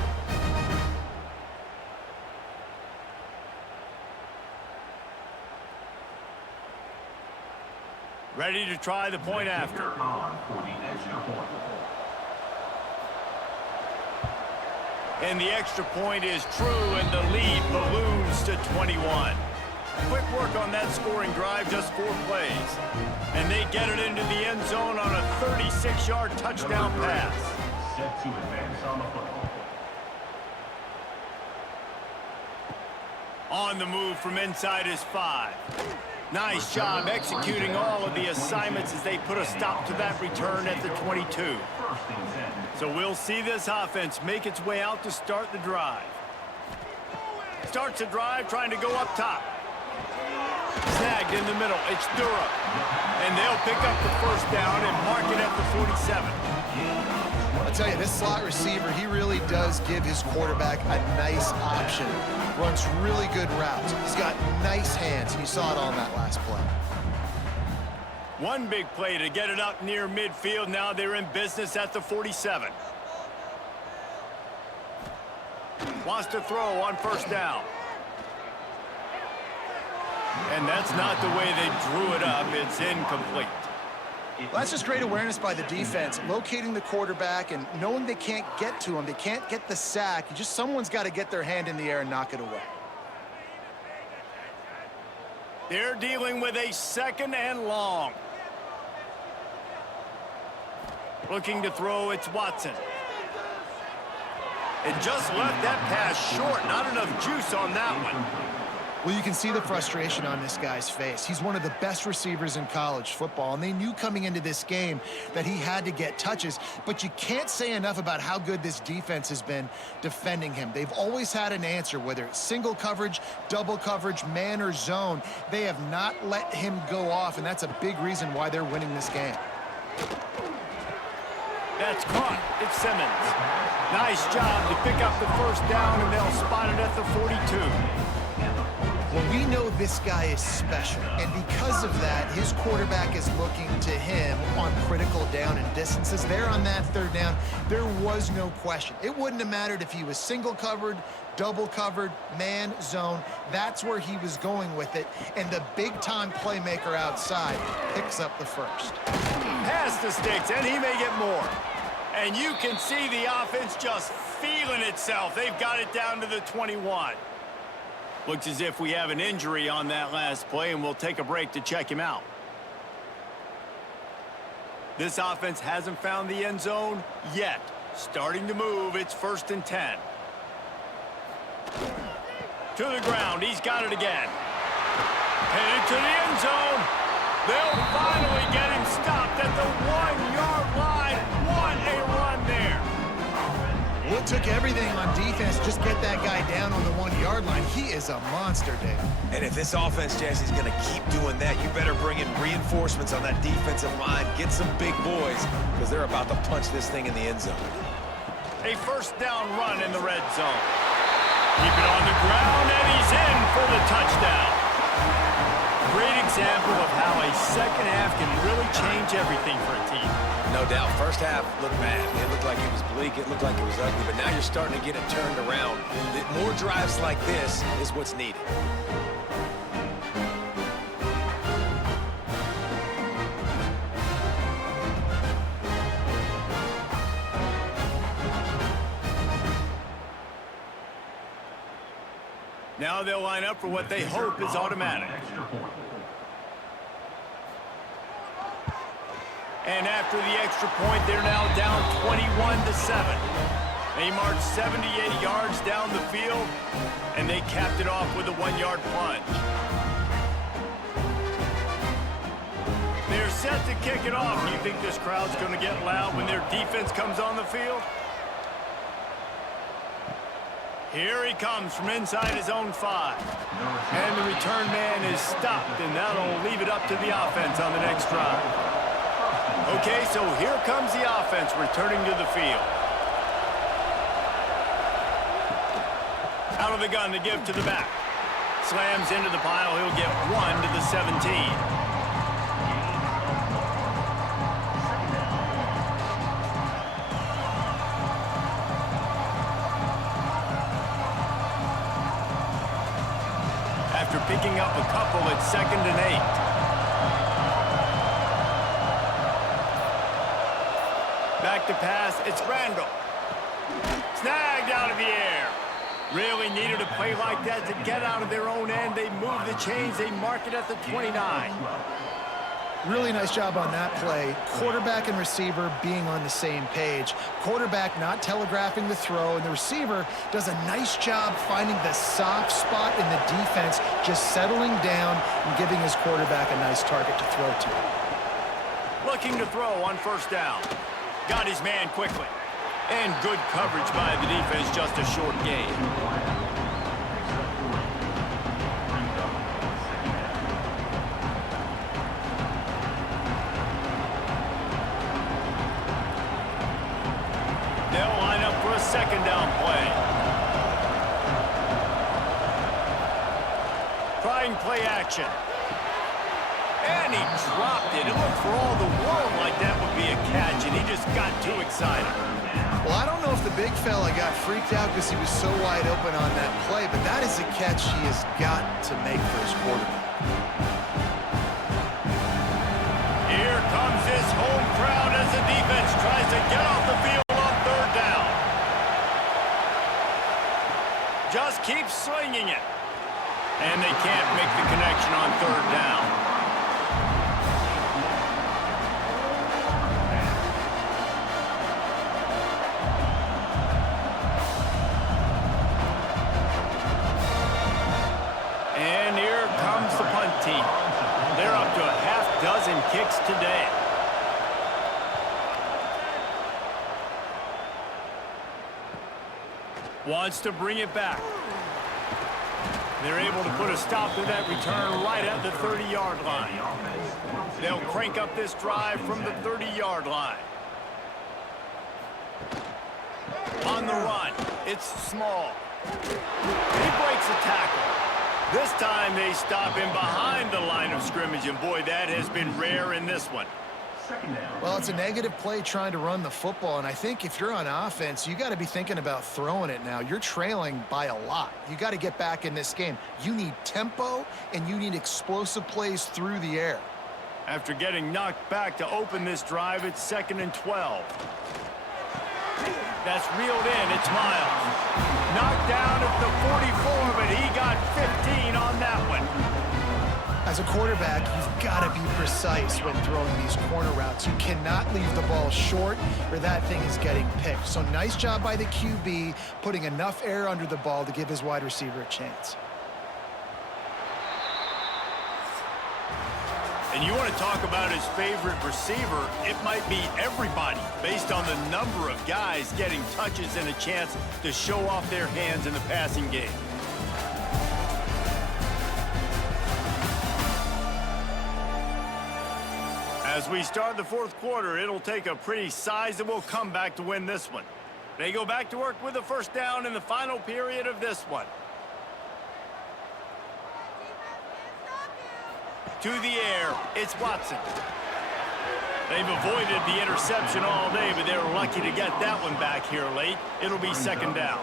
Ready to try the point after. And the extra point is true, and the lead balloons to 21. Quick work on that scoring drive, just 4 plays. And they get it into the end zone on a 36-yard touchdown pass. Set to advance on the football. On the move from inside his 5. Nice job executing all of the assignments as they put a stop to that return at the 22. So we'll see this offense make its way out to start the drive. Starts the drive trying to go up top. Snagged in the middle. It's Durham. And they'll pick up the 1st down and mark it at the 47. I'll tell you, this slot receiver, he really does give his quarterback a nice option. Runs really good routes. He's got nice hands, and you saw it on that last play. One big play to get it up near midfield. Now they're in business at the 47. Wants to throw on 1st down. And that's not the way they drew it up. It's incomplete. Well, that's just great awareness by the defense, locating the quarterback and knowing they can't get to him. They can't get the sack. Someone's got to get their hand in the air and knock it away. They're dealing with a 2nd and long. Looking to throw, it's Watson. It just left that pass short. Not enough juice on that one. Well, you can see the frustration on this guy's face. He's one of the best receivers in college football, and they knew coming into this game that he had to get touches, but you can't say enough about how good this defense has been defending him. They've always had an answer, whether it's single coverage, double coverage, man or zone. They have not let him go off, and that's a big reason why they're winning this game. That's caught. It's Simmons. Nice job to pick up the 1st down, and they'll spot it at the 42. Well, we know this guy is special, and because of that, his quarterback is looking to him on critical down and distances. There on that 3rd down, there was no question. It wouldn't have mattered if he was single covered, double covered, man, zone. That's where he was going with it, and the big-time playmaker outside picks up the 1st. Past the sticks, and he may get more. And you can see the offense just feeling itself. They've got it down to the 21. Looks as if we have an injury on that last play, and we'll take a break to check him out. This offense hasn't found the end zone yet. Starting to move, it's 1st and 10. To the ground, he's got it again. Headed to the end zone. They'll finally get him stopped at the 1-yard line. What a run there. Well, it took everything on defense just get that guy down on the 1-yard line. He is a monster, Dave. And if this offense, Jesse, is going to keep doing that, you better bring in reinforcements on that defensive line. Get some big boys, because they're about to punch this thing in the end zone. A 1st down run in the red zone. Keep it on the ground, and he's in for the touchdown. Great example of how a 2nd half can really change everything for a team. No doubt. 1st half looked bad. It looked like it was bleak. It looked like it was ugly. But now you're starting to get it turned around. More drives like this is what's needed. Now they'll line up for what they hope is automatic. And after the extra point, they're now down 21-7. They marched 78 yards down the field, and they capped it off with a 1-yard plunge. They're set to kick it off. Do you think this crowd's going to get loud when their defense comes on the field? Here he comes from inside his own 5. And the return man is stopped, and that'll leave it up to the offense on the next drive. Okay, so here comes the offense returning to the field. Out of the gun to give to the back. Slams into the pile. He'll get 1 to the 17. After picking up a couple, it's 2nd and 8. Back to pass, it's Randall. Snagged out of the air. Really needed a play like that to get out of their own end. They move the chains, they mark it at the 29. Really nice job on that play. Quarterback and receiver being on the same page. Quarterback not telegraphing the throw, and the receiver does a nice job finding the soft spot in the defense, just settling down and giving his quarterback a nice target to throw to. Looking to throw on 1st down. Got his man quickly. And good coverage by the defense, just a short gain. They'll line up for a 2nd down play. Trying play action. And he dropped it. It looked for all the world like that would be a catch, and he just got too excited. Well, I don't know if the big fella got freaked out because he was so wide open on that play, but that is a catch he has got to make for his quarterback. keeps slinging it. And they can't make the connection on third down. And here comes the punt team. They're up to a half dozen kicks today. Wants to bring it back. They're able to put a stop to that return right at the 30-yard line. They'll crank up this drive from the 30-yard line. On the run, it's Small. He breaks a tackle. This time they stop him behind the line of scrimmage, and boy, that has been rare in this one. Well, it's a negative play trying to run the football, and I think if you're on offense, you got to be thinking about throwing it now. You're trailing by a lot. You got to get back in this game. You need tempo, and you need explosive plays through the air. After getting knocked back to open this drive, it's 2nd and 12. That's reeled in. It's Miles. Knocked down at the 44, but he got 15 on that one. As a quarterback, you've got to be precise when throwing these corner routes. You cannot leave the ball short or that thing is getting picked. So nice job by the QB putting enough air under the ball to give his wide receiver a chance. And you want to talk about his favorite receiver, it might be everybody based on the number of guys getting touches and a chance to show off their hands in the passing game. As we start the fourth quarter, it'll take a pretty sizable comeback to win this one. They go back to work with a first down in the final period of this one. To the air, it's Watson. They've avoided the interception all day, but they were lucky to get that one back here late. It'll be 2nd down.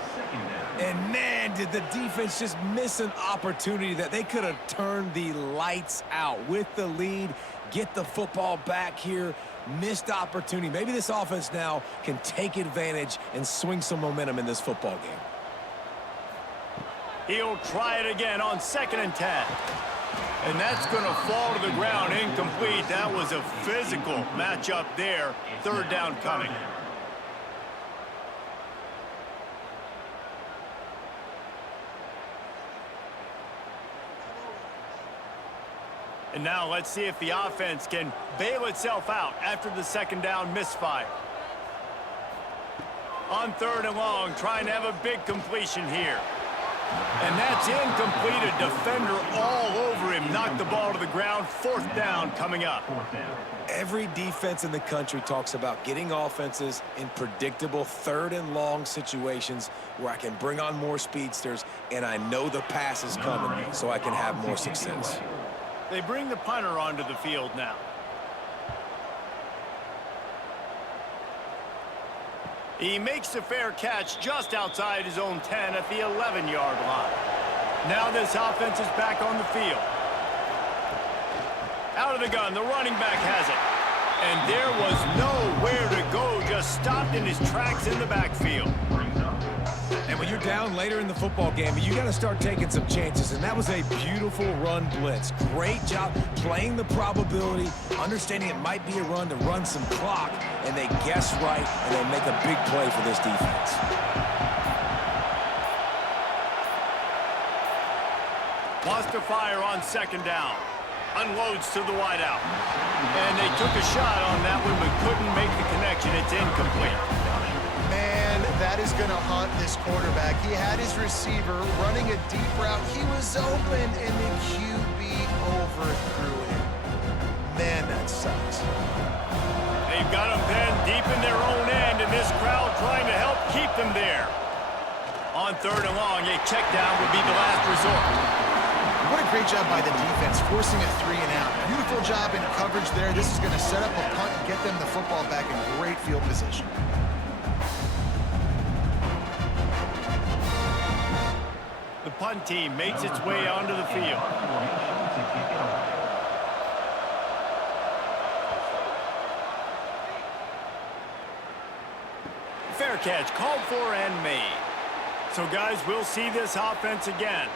And man, did the defense just miss an opportunity that they could have turned the lights out with the lead, get the football back here. Missed opportunity. Maybe this offense now can take advantage and swing some momentum in this football game. He'll try it again on 2nd and 10. And that's going to fall to the ground incomplete. That was a physical matchup there. 3rd down coming. And now let's see if the offense can bail itself out after the 2nd down misfire. On 3rd and long, trying to have a big completion here. And that's incomplete. A defender all over him. Knocked the ball to the ground. 4th down coming up. Every defense in the country talks about getting offenses in predictable 3rd and long situations where I can bring on more speedsters and I know the pass is coming so I can have more success. They bring the punter onto the field now. He makes the fair catch just outside his own 10 at the 11-yard line. Now this offense is back on the field. Out of the gun, the running back has it. And there was nowhere to go, just stopped in his tracks in the backfield. And when you're down later in the football game, you got to start taking some chances. And that was a beautiful run blitz. Great job playing the probability, understanding it might be a run to run some clock, and they guess right, and they make a big play for this defense. Wants to fire on 2nd down. Unloads to the wideout. And they took a shot on that one, but couldn't make the connection. It's incomplete. Man, that is going to haunt this quarterback. He had his receiver running a deep route. He was open, and the QB overthrew him. Man, that sucks. They've got him pinned deep in their own end, and this crowd trying to help keep them there. On 3rd and long, a check down would be the last resort. What a great job by the defense, forcing a 3 and out. Beautiful job in coverage there. This is going to set up a punt and get them the football back in great field position. The punt team makes its way onto the field. Fair catch called for and made. So, guys, we'll see this offense again.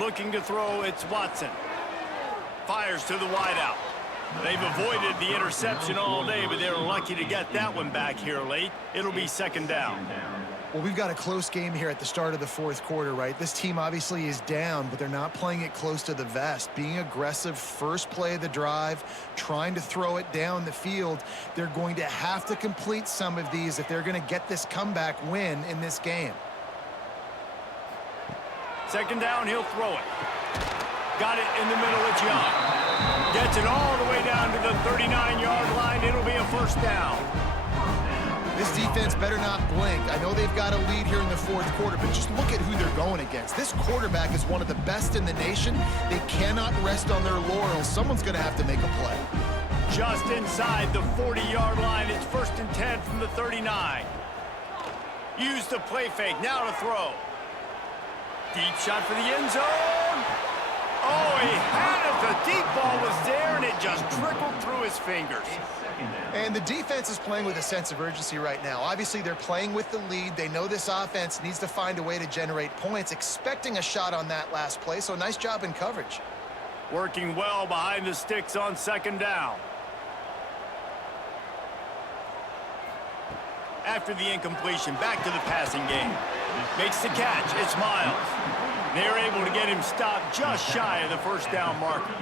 Looking to throw, it's Watson. Fires to the wideout. They've avoided the interception all day, but they're lucky to get that one back here late. It'll be second down. Well, we've got a close game here at the start of the fourth quarter, right? This team obviously is down, but they're not playing it close to the vest. Being aggressive, first play of the drive, trying to throw it down the field. They're going to have to complete some of these if they're going to get this comeback win in this game. Second down, he'll throw it. Got it in the middle, it's Young. Gets it all the way down to the 39-yard line. It'll be a first down. This defense better not blink. I know they've got a lead here in the fourth quarter, but just look at who they're going against. This quarterback is one of the best in the nation. They cannot rest on their laurels. Someone's going to have to make a play. Just inside the 40-yard line. It's 1st and 10 from the 39. Use the play fake. Now to throw. Deep shot for the end zone. Oh, he had it. The deep ball was there, and it just trickled through his fingers. And the defense is playing with a sense of urgency right now. Obviously, they're playing with the lead. They know this offense needs to find a way to generate points, expecting a shot on that last play, so nice job in coverage. Working well behind the sticks on second down. After the incompletion, back to the passing game. Makes the catch. It's Miles. They're able to get him stopped just shy of the first down marker.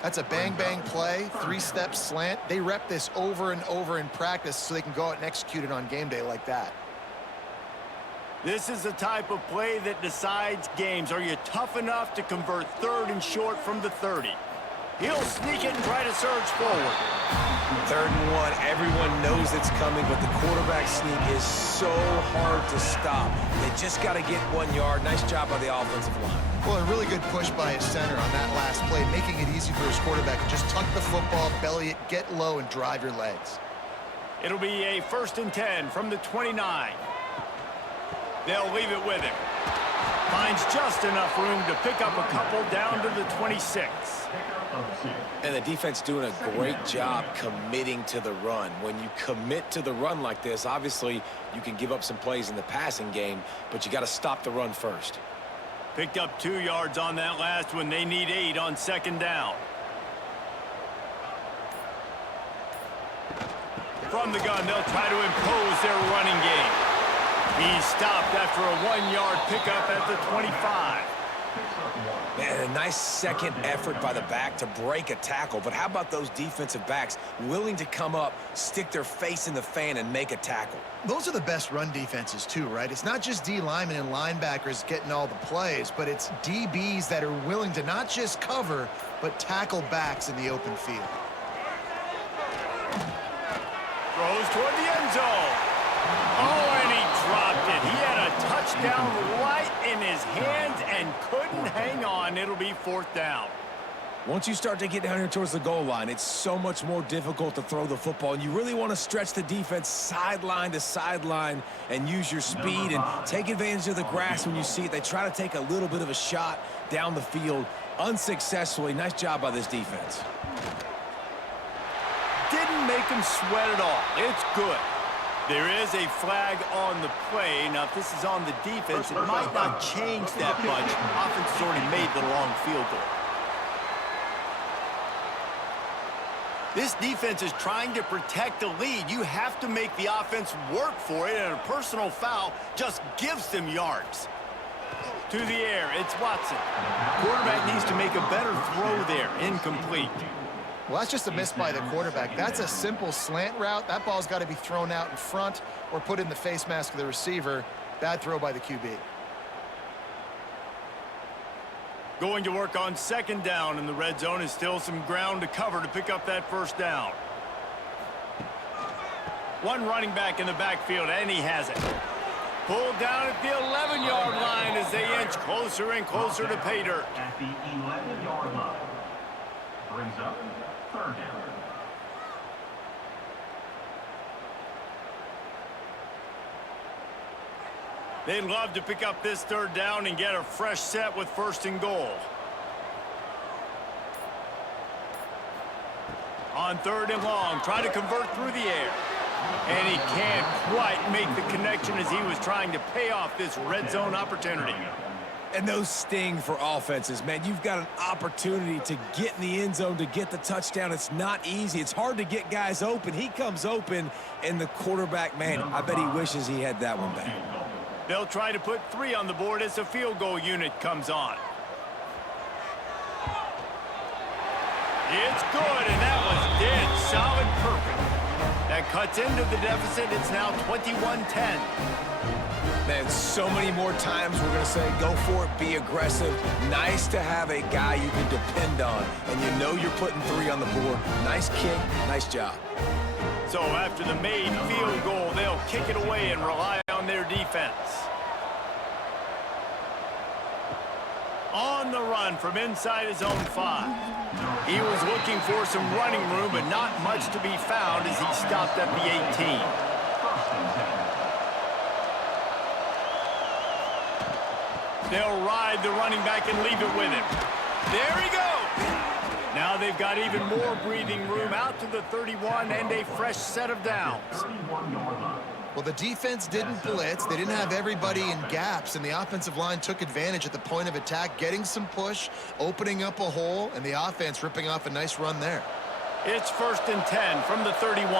That's a bang-bang play, three-step slant. They rep this over and over in practice so they can go out and execute it on game day like that. This is the type of play that decides games. Are you tough enough to convert 3rd and short from the 30? He'll sneak it and try to surge forward. 3rd and 1, everyone knows it's coming, but the quarterback sneak is so hard to stop. They just got to get 1 yard. Nice job by the offensive line. Well, a really good push by his center on that last play, making it easy for his quarterback to just tuck the football, belly it, get low, and drive your legs. It'll be a 1st and 10 from the 29. They'll leave it with him. Finds just enough room to pick up a couple down to the 26. And the defense doing a great job committing to the run. When you commit to the run like this, obviously you can give up some plays in the passing game, but you got to stop the run first. Picked up 2 yards on that last one. They need 8 on second down. From the gun, they'll try to impose their running game. He's stopped after a 1-yard pickup at the 25. Man, a nice second effort by the back to break a tackle. But how about those defensive backs willing to come up, stick their face in the fan, and make a tackle? Those are the best run defenses, too, right? It's not just D linemen and linebackers getting all the plays, but it's DBs that are willing to not just cover, but tackle backs in the open field. Throws toward the end zone. Oh, and he dropped it. He had a touchdown right in his hands and couldn't hang on. It'll be 4th down. Once you start to get down here towards the goal line, it's so much more difficult to throw the football, and you really want to stretch the defense sideline to sideline and use your speed and take advantage of the grass when you see it. They try to take a little bit of a shot down the field unsuccessfully. Nice job by this defense. Didn't make him sweat at all. It's good. There is a flag on the play. Now, if this is on the defense, it might not change that much. Offense has already made the long field goal. This defense is trying to protect the lead. You have to make the offense work for it, and a personal foul just gives them yards. To the air, it's Watson. Quarterback needs to make a better throw there. Incomplete. Well, that's just a miss by the quarterback. That's a simple slant route. That ball's got to be thrown out in front or put in the face mask of the receiver. Bad throw by the QB. Going to work on second down in the red zone. Is still some ground to cover to pick up that first down. One running back in the backfield, and he has it. Pulled down at the 11-yard line as they inch closer and closer to pay dirt. At the 11-yard line. Brings up 3rd down. They'd love to pick up this 3rd down and get a fresh set with 1st and goal. On 3rd and long, try to convert through the air. And he can't quite make the connection as he was trying to pay off this red zone opportunity. And those sting for offenses, man. You've got an opportunity to get in the end zone, to get the touchdown. It's not easy. It's hard to get guys open. He comes open, and the quarterback, man, I bet he wishes he had that one back. They'll try to put 3 on the board as the field goal unit comes on. It's good, and that was dead solid perfect. That cuts into the deficit. It's now 21-10. Man, so many more times we're going to say, go for it, be aggressive. Nice to have a guy you can depend on, and you know you're putting 3 on the board. Nice kick, nice job. So after the made field goal, they'll kick it away and rely on their defense. On the run from inside his own 5. He was looking for some running room, but not much to be found as he stopped at the 18. They'll ride the running back and leave it with him. There he goes. Now they've got even more breathing room out to the 31 and a fresh set of downs. Well, the defense didn't blitz. They didn't have everybody in gaps, and the offensive line took advantage at the point of attack, getting some push, opening up a hole, and the offense ripping off a nice run there. It's 1st and 10 from the 31.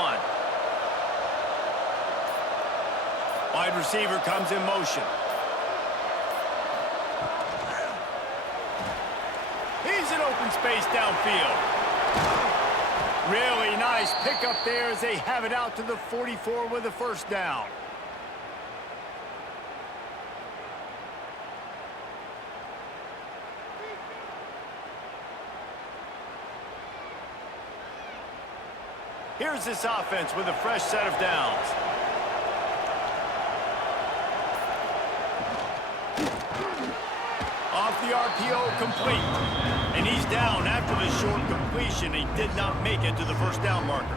Wide receiver comes in motion. He's in open space downfield. Really nice pickup there as they have it out to the 44 with a first down. Here's this offense with a fresh set of downs. Off the RPO, complete. And he's down after the short completion. He did not make it to the first down marker.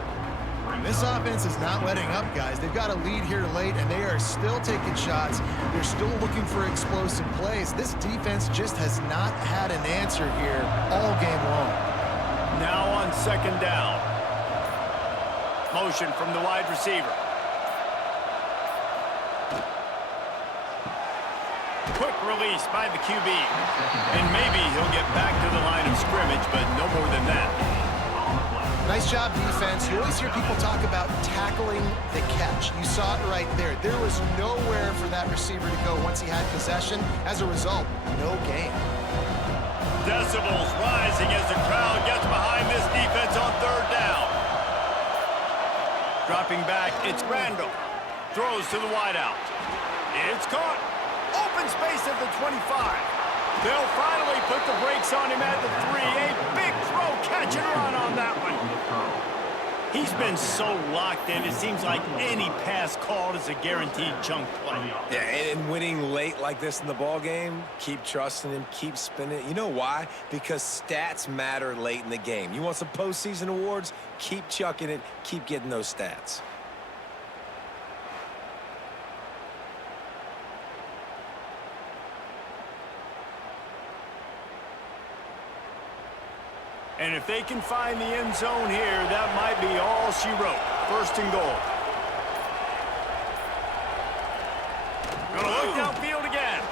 This offense is not letting up, guys. They've got a lead here late, and they are still taking shots. They're still looking for explosive plays. This defense just has not had an answer here all game long. Now on 2nd down. Motion from the wide receiver. Quick release by the QB. And maybe he'll get back to the line of scrimmage, but no more than that. Nice job, defense. You always hear people talk about tackling the catch. You saw it right there. There was nowhere for that receiver to go once he had possession. As a result, no gain. Decibels rising as the crowd gets behind this defense on 3rd down. Dropping back, it's Randall. Throws to the wideout. It's caught. Open space at the 25. They'll finally put the brakes on him at the 3. A big throw, catch and run on that one. He's been so locked in, it seems like any pass called is a guaranteed chunk play. Yeah, and winning late like this in the ball game, keep trusting him, keep spinning it. You know why? Because stats matter late in the game. You want some postseason awards? Keep chucking it, keep getting those stats. And if they can find the end zone here, that might be all she wrote. 1st and goal. Gonna look downfield again.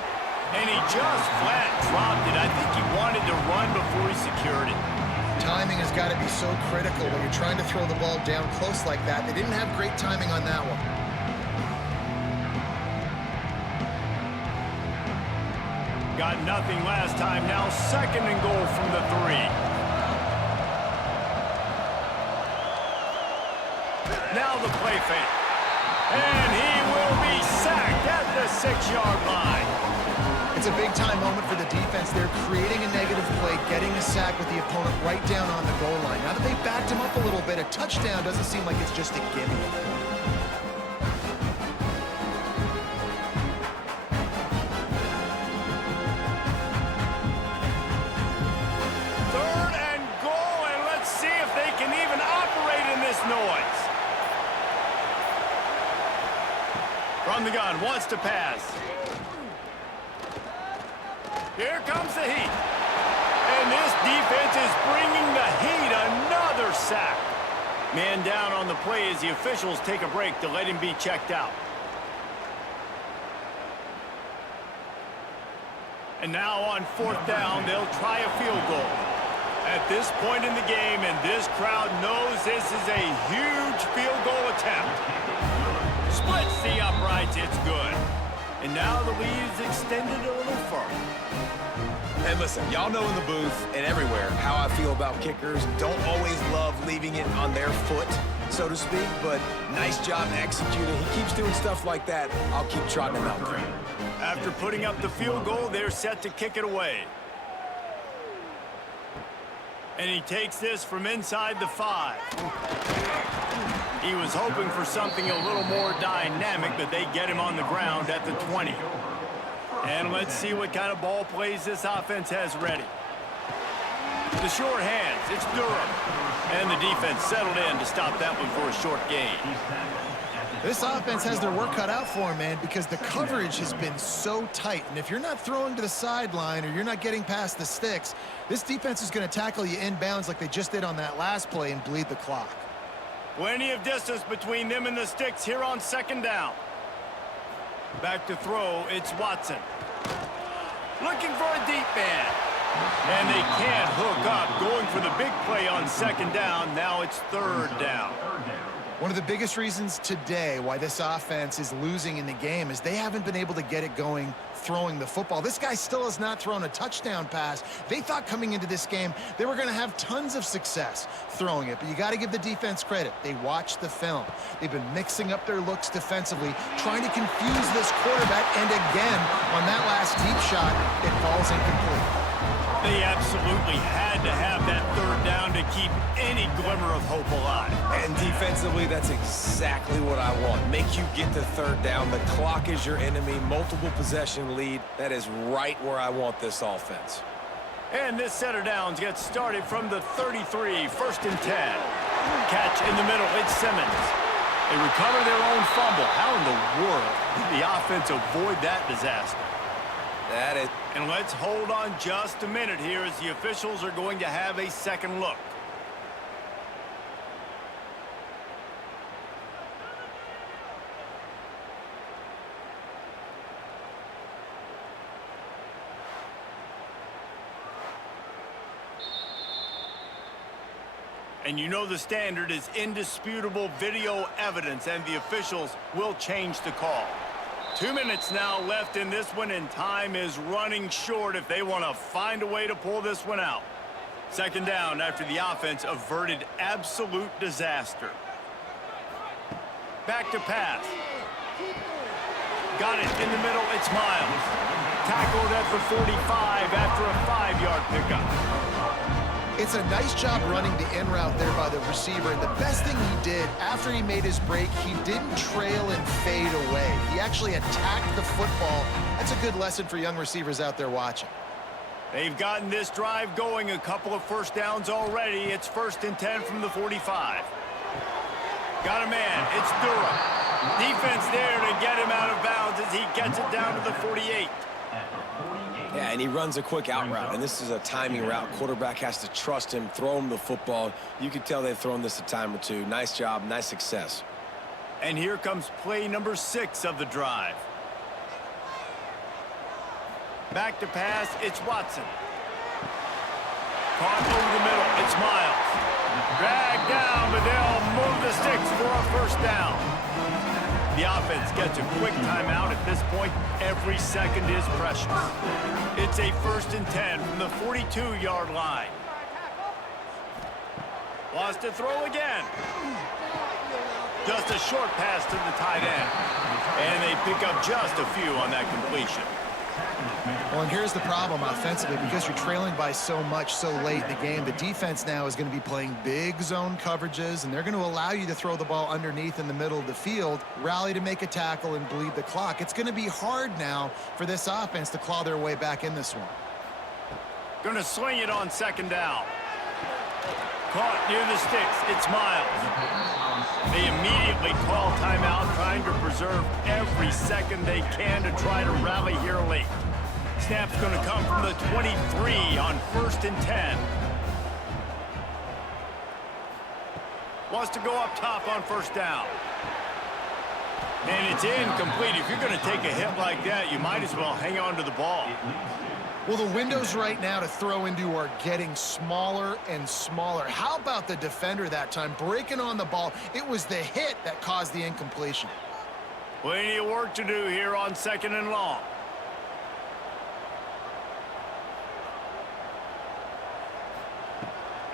And he just flat dropped it. I think he wanted to run before he secured it. Timing has got to be so critical when you're trying to throw the ball down close like that. They didn't have great timing on that one. Got nothing last time. Now 2nd and goal from the 3. Now the play fake. And he will be sacked at the 6-yard line. It's a big-time moment for the defense. They're creating a negative play, getting a sack with the opponent right down on the goal line. Now that they've backed him up a little bit, a touchdown doesn't seem like it's just a gimme. Third and goal, and let's see if they can even operate in this noise. From the gun, wants to pass. Here comes the heat. And this defense is bringing the heat. Another sack. Man down on the play as the officials take a break to let him be checked out. And now on 4th down, they'll try a field goal. At this point in the game, and this crowd knows this is a huge field goal attempt. Splits the uprights, it's good. And now the lead's extended a little further. And listen, y'all know in the booth and everywhere how I feel about kickers. Don't always love leaving it on their foot, so to speak, but nice job executing. He keeps doing stuff like that. I'll keep trotting him out there. After putting up the field goal, they're set to kick it away. And he takes this from inside the 5. He was hoping for something a little more dynamic, but they get him on the ground at the 20. And let's see what kind of ball plays this offense has ready. The short hands, it's Durham. And the defense settled in to stop that one for a short gain. This offense has their work cut out for them, man, because the coverage has been so tight. And if you're not throwing to the sideline or you're not getting past the sticks, this defense is going to tackle you inbounds like they just did on that last play and bleed the clock. Plenty of distance between them and the sticks here on 2nd down. Back to throw, it's Watson. Looking for a deep man. And they can't hook up. Going for the big play on 2nd down. Now it's 3rd down. One of the biggest reasons today why this offense is losing in the game is they haven't been able to get it going throwing the football. This guy still has not thrown a touchdown pass. They thought coming into this game they were going to have tons of success throwing it, but you got to give the defense credit. They watched the film. They've been mixing up their looks defensively, trying to confuse this quarterback, and again, on that last deep shot, it falls incomplete. They absolutely had to have that 3rd down to keep any glimmer of hope alive. And defensively, that's exactly what I want. Make you get the 3rd down. The clock is your enemy. Multiple possession lead. That is right where I want this offense. And this set of downs gets started from the 33, 1st and 10. Catch in the middle, it's Simmons. They recover their own fumble. How in the world did the offense avoid that disaster? That is. And let's hold on just a minute here as the officials are going to have a second look. And you know the standard is indisputable video evidence, and the officials will change the call. 2 minutes now left in this one, and time is running short if they want to find a way to pull this one out. 2nd down after the offense averted absolute disaster. Back to pass. Got it in the middle, it's Miles. Tackled at the 45 after a 5-yard pickup. It's a nice job running the in route there by the receiver, and the best thing he did after he made his break, he didn't trail and fade away. He actually attacked the football. That's a good lesson for young receivers out there watching. They've gotten this drive going, a couple of 1st downs already. It's 1st and 10 from the 45. Got a man, it's Durham. Defense there to get him out of bounds as he gets it down to the 48. Yeah, and he runs a quick out route, and this is a timing route. Quarterback has to trust him, throw him the football. You can tell they've thrown this a time or two. Nice job, nice success. And here comes play number 6 of the drive. Back to pass, it's Watson. Caught over the middle, it's Miles. Dragged down, but they'll move the sticks for a 1st down. The offense gets a quick timeout at this point. Every second is precious. It's a 1st and 10 from the 42-yard line. Wants to throw again. Just a short pass to the tight end. And they pick up just a few on that completion. Well, and here's the problem offensively. Because you're trailing by so much so late in the game, the defense now is going to be playing big zone coverages, and they're going to allow you to throw the ball underneath in the middle of the field, rally to make a tackle, and bleed the clock. It's going to be hard now for this offense to claw their way back in this one. Going to swing it on 2nd down. Caught near the sticks. It's Miles. They immediately call timeout, trying to preserve every second they can to try to rally here late. Snap's going to come from the 23 on 1st and 10. Wants to go up top on first down. And it's incomplete. If you're going to take a hit like that, you might as well hang on to the ball. Well, the windows right now to throw into are getting smaller and smaller. How about the defender that time breaking on the ball? It was the hit that caused the incompletion. Plenty of work to do here on 2nd and long.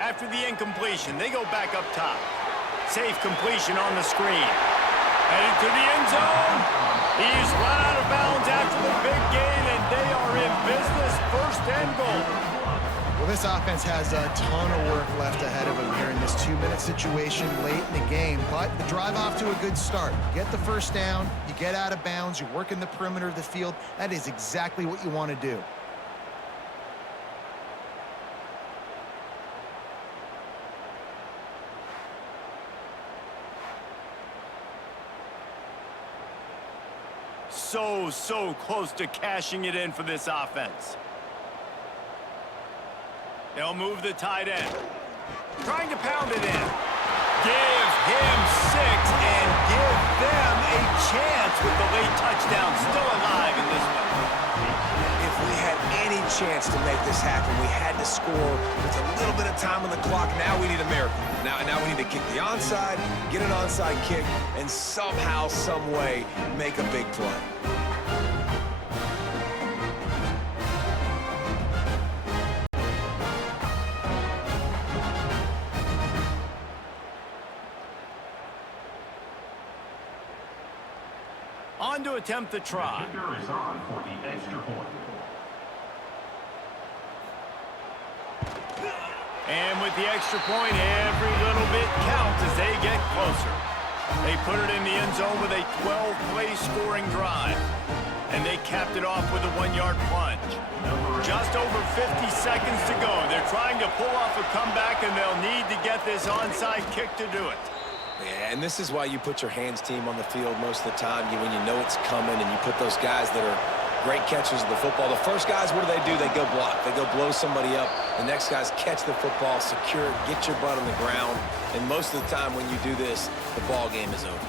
After the incompletion, they go back up top. Safe completion on the screen. Headed to the end zone. He's run out of bounds after the big gain, and they are in business. 1st and goal. Well, this offense has a ton of work left ahead of them here in this 2-minute situation late in the game, but the drive off to a good start. You get the first down, you get out of bounds, you work in the perimeter of the field. That is exactly what you want to do. So close to cashing it in for this offense. They'll move the tight end. Trying to pound it in. Give him 6 and give them a chance with the late touchdown. Still alive in this one. If we had any chance to make this happen, we had to score with a little bit of time on the clock. Now we need a miracle. Now we need to kick the onside, get an onside kick, and somehow, some way, make a big play. On to attempt the try. The kicker is on for the extra point. And with the extra point, every little bit counts as they get closer. They put it in the end zone with a 12-play scoring drive. And they capped it off with a 1-yard plunge. Just over 50 seconds to go. They're trying to pull off a comeback, and they'll need to get this onside kick to do it. Yeah, and this is why you put your hands team on the field most of the time when you know it's coming, and you put those guys that are great catchers of the football. The first guys, what do? They go block. They go blow somebody up. The next guys catch the football, secure it, get your butt on the ground. And most of the time when you do this, the ball game is over.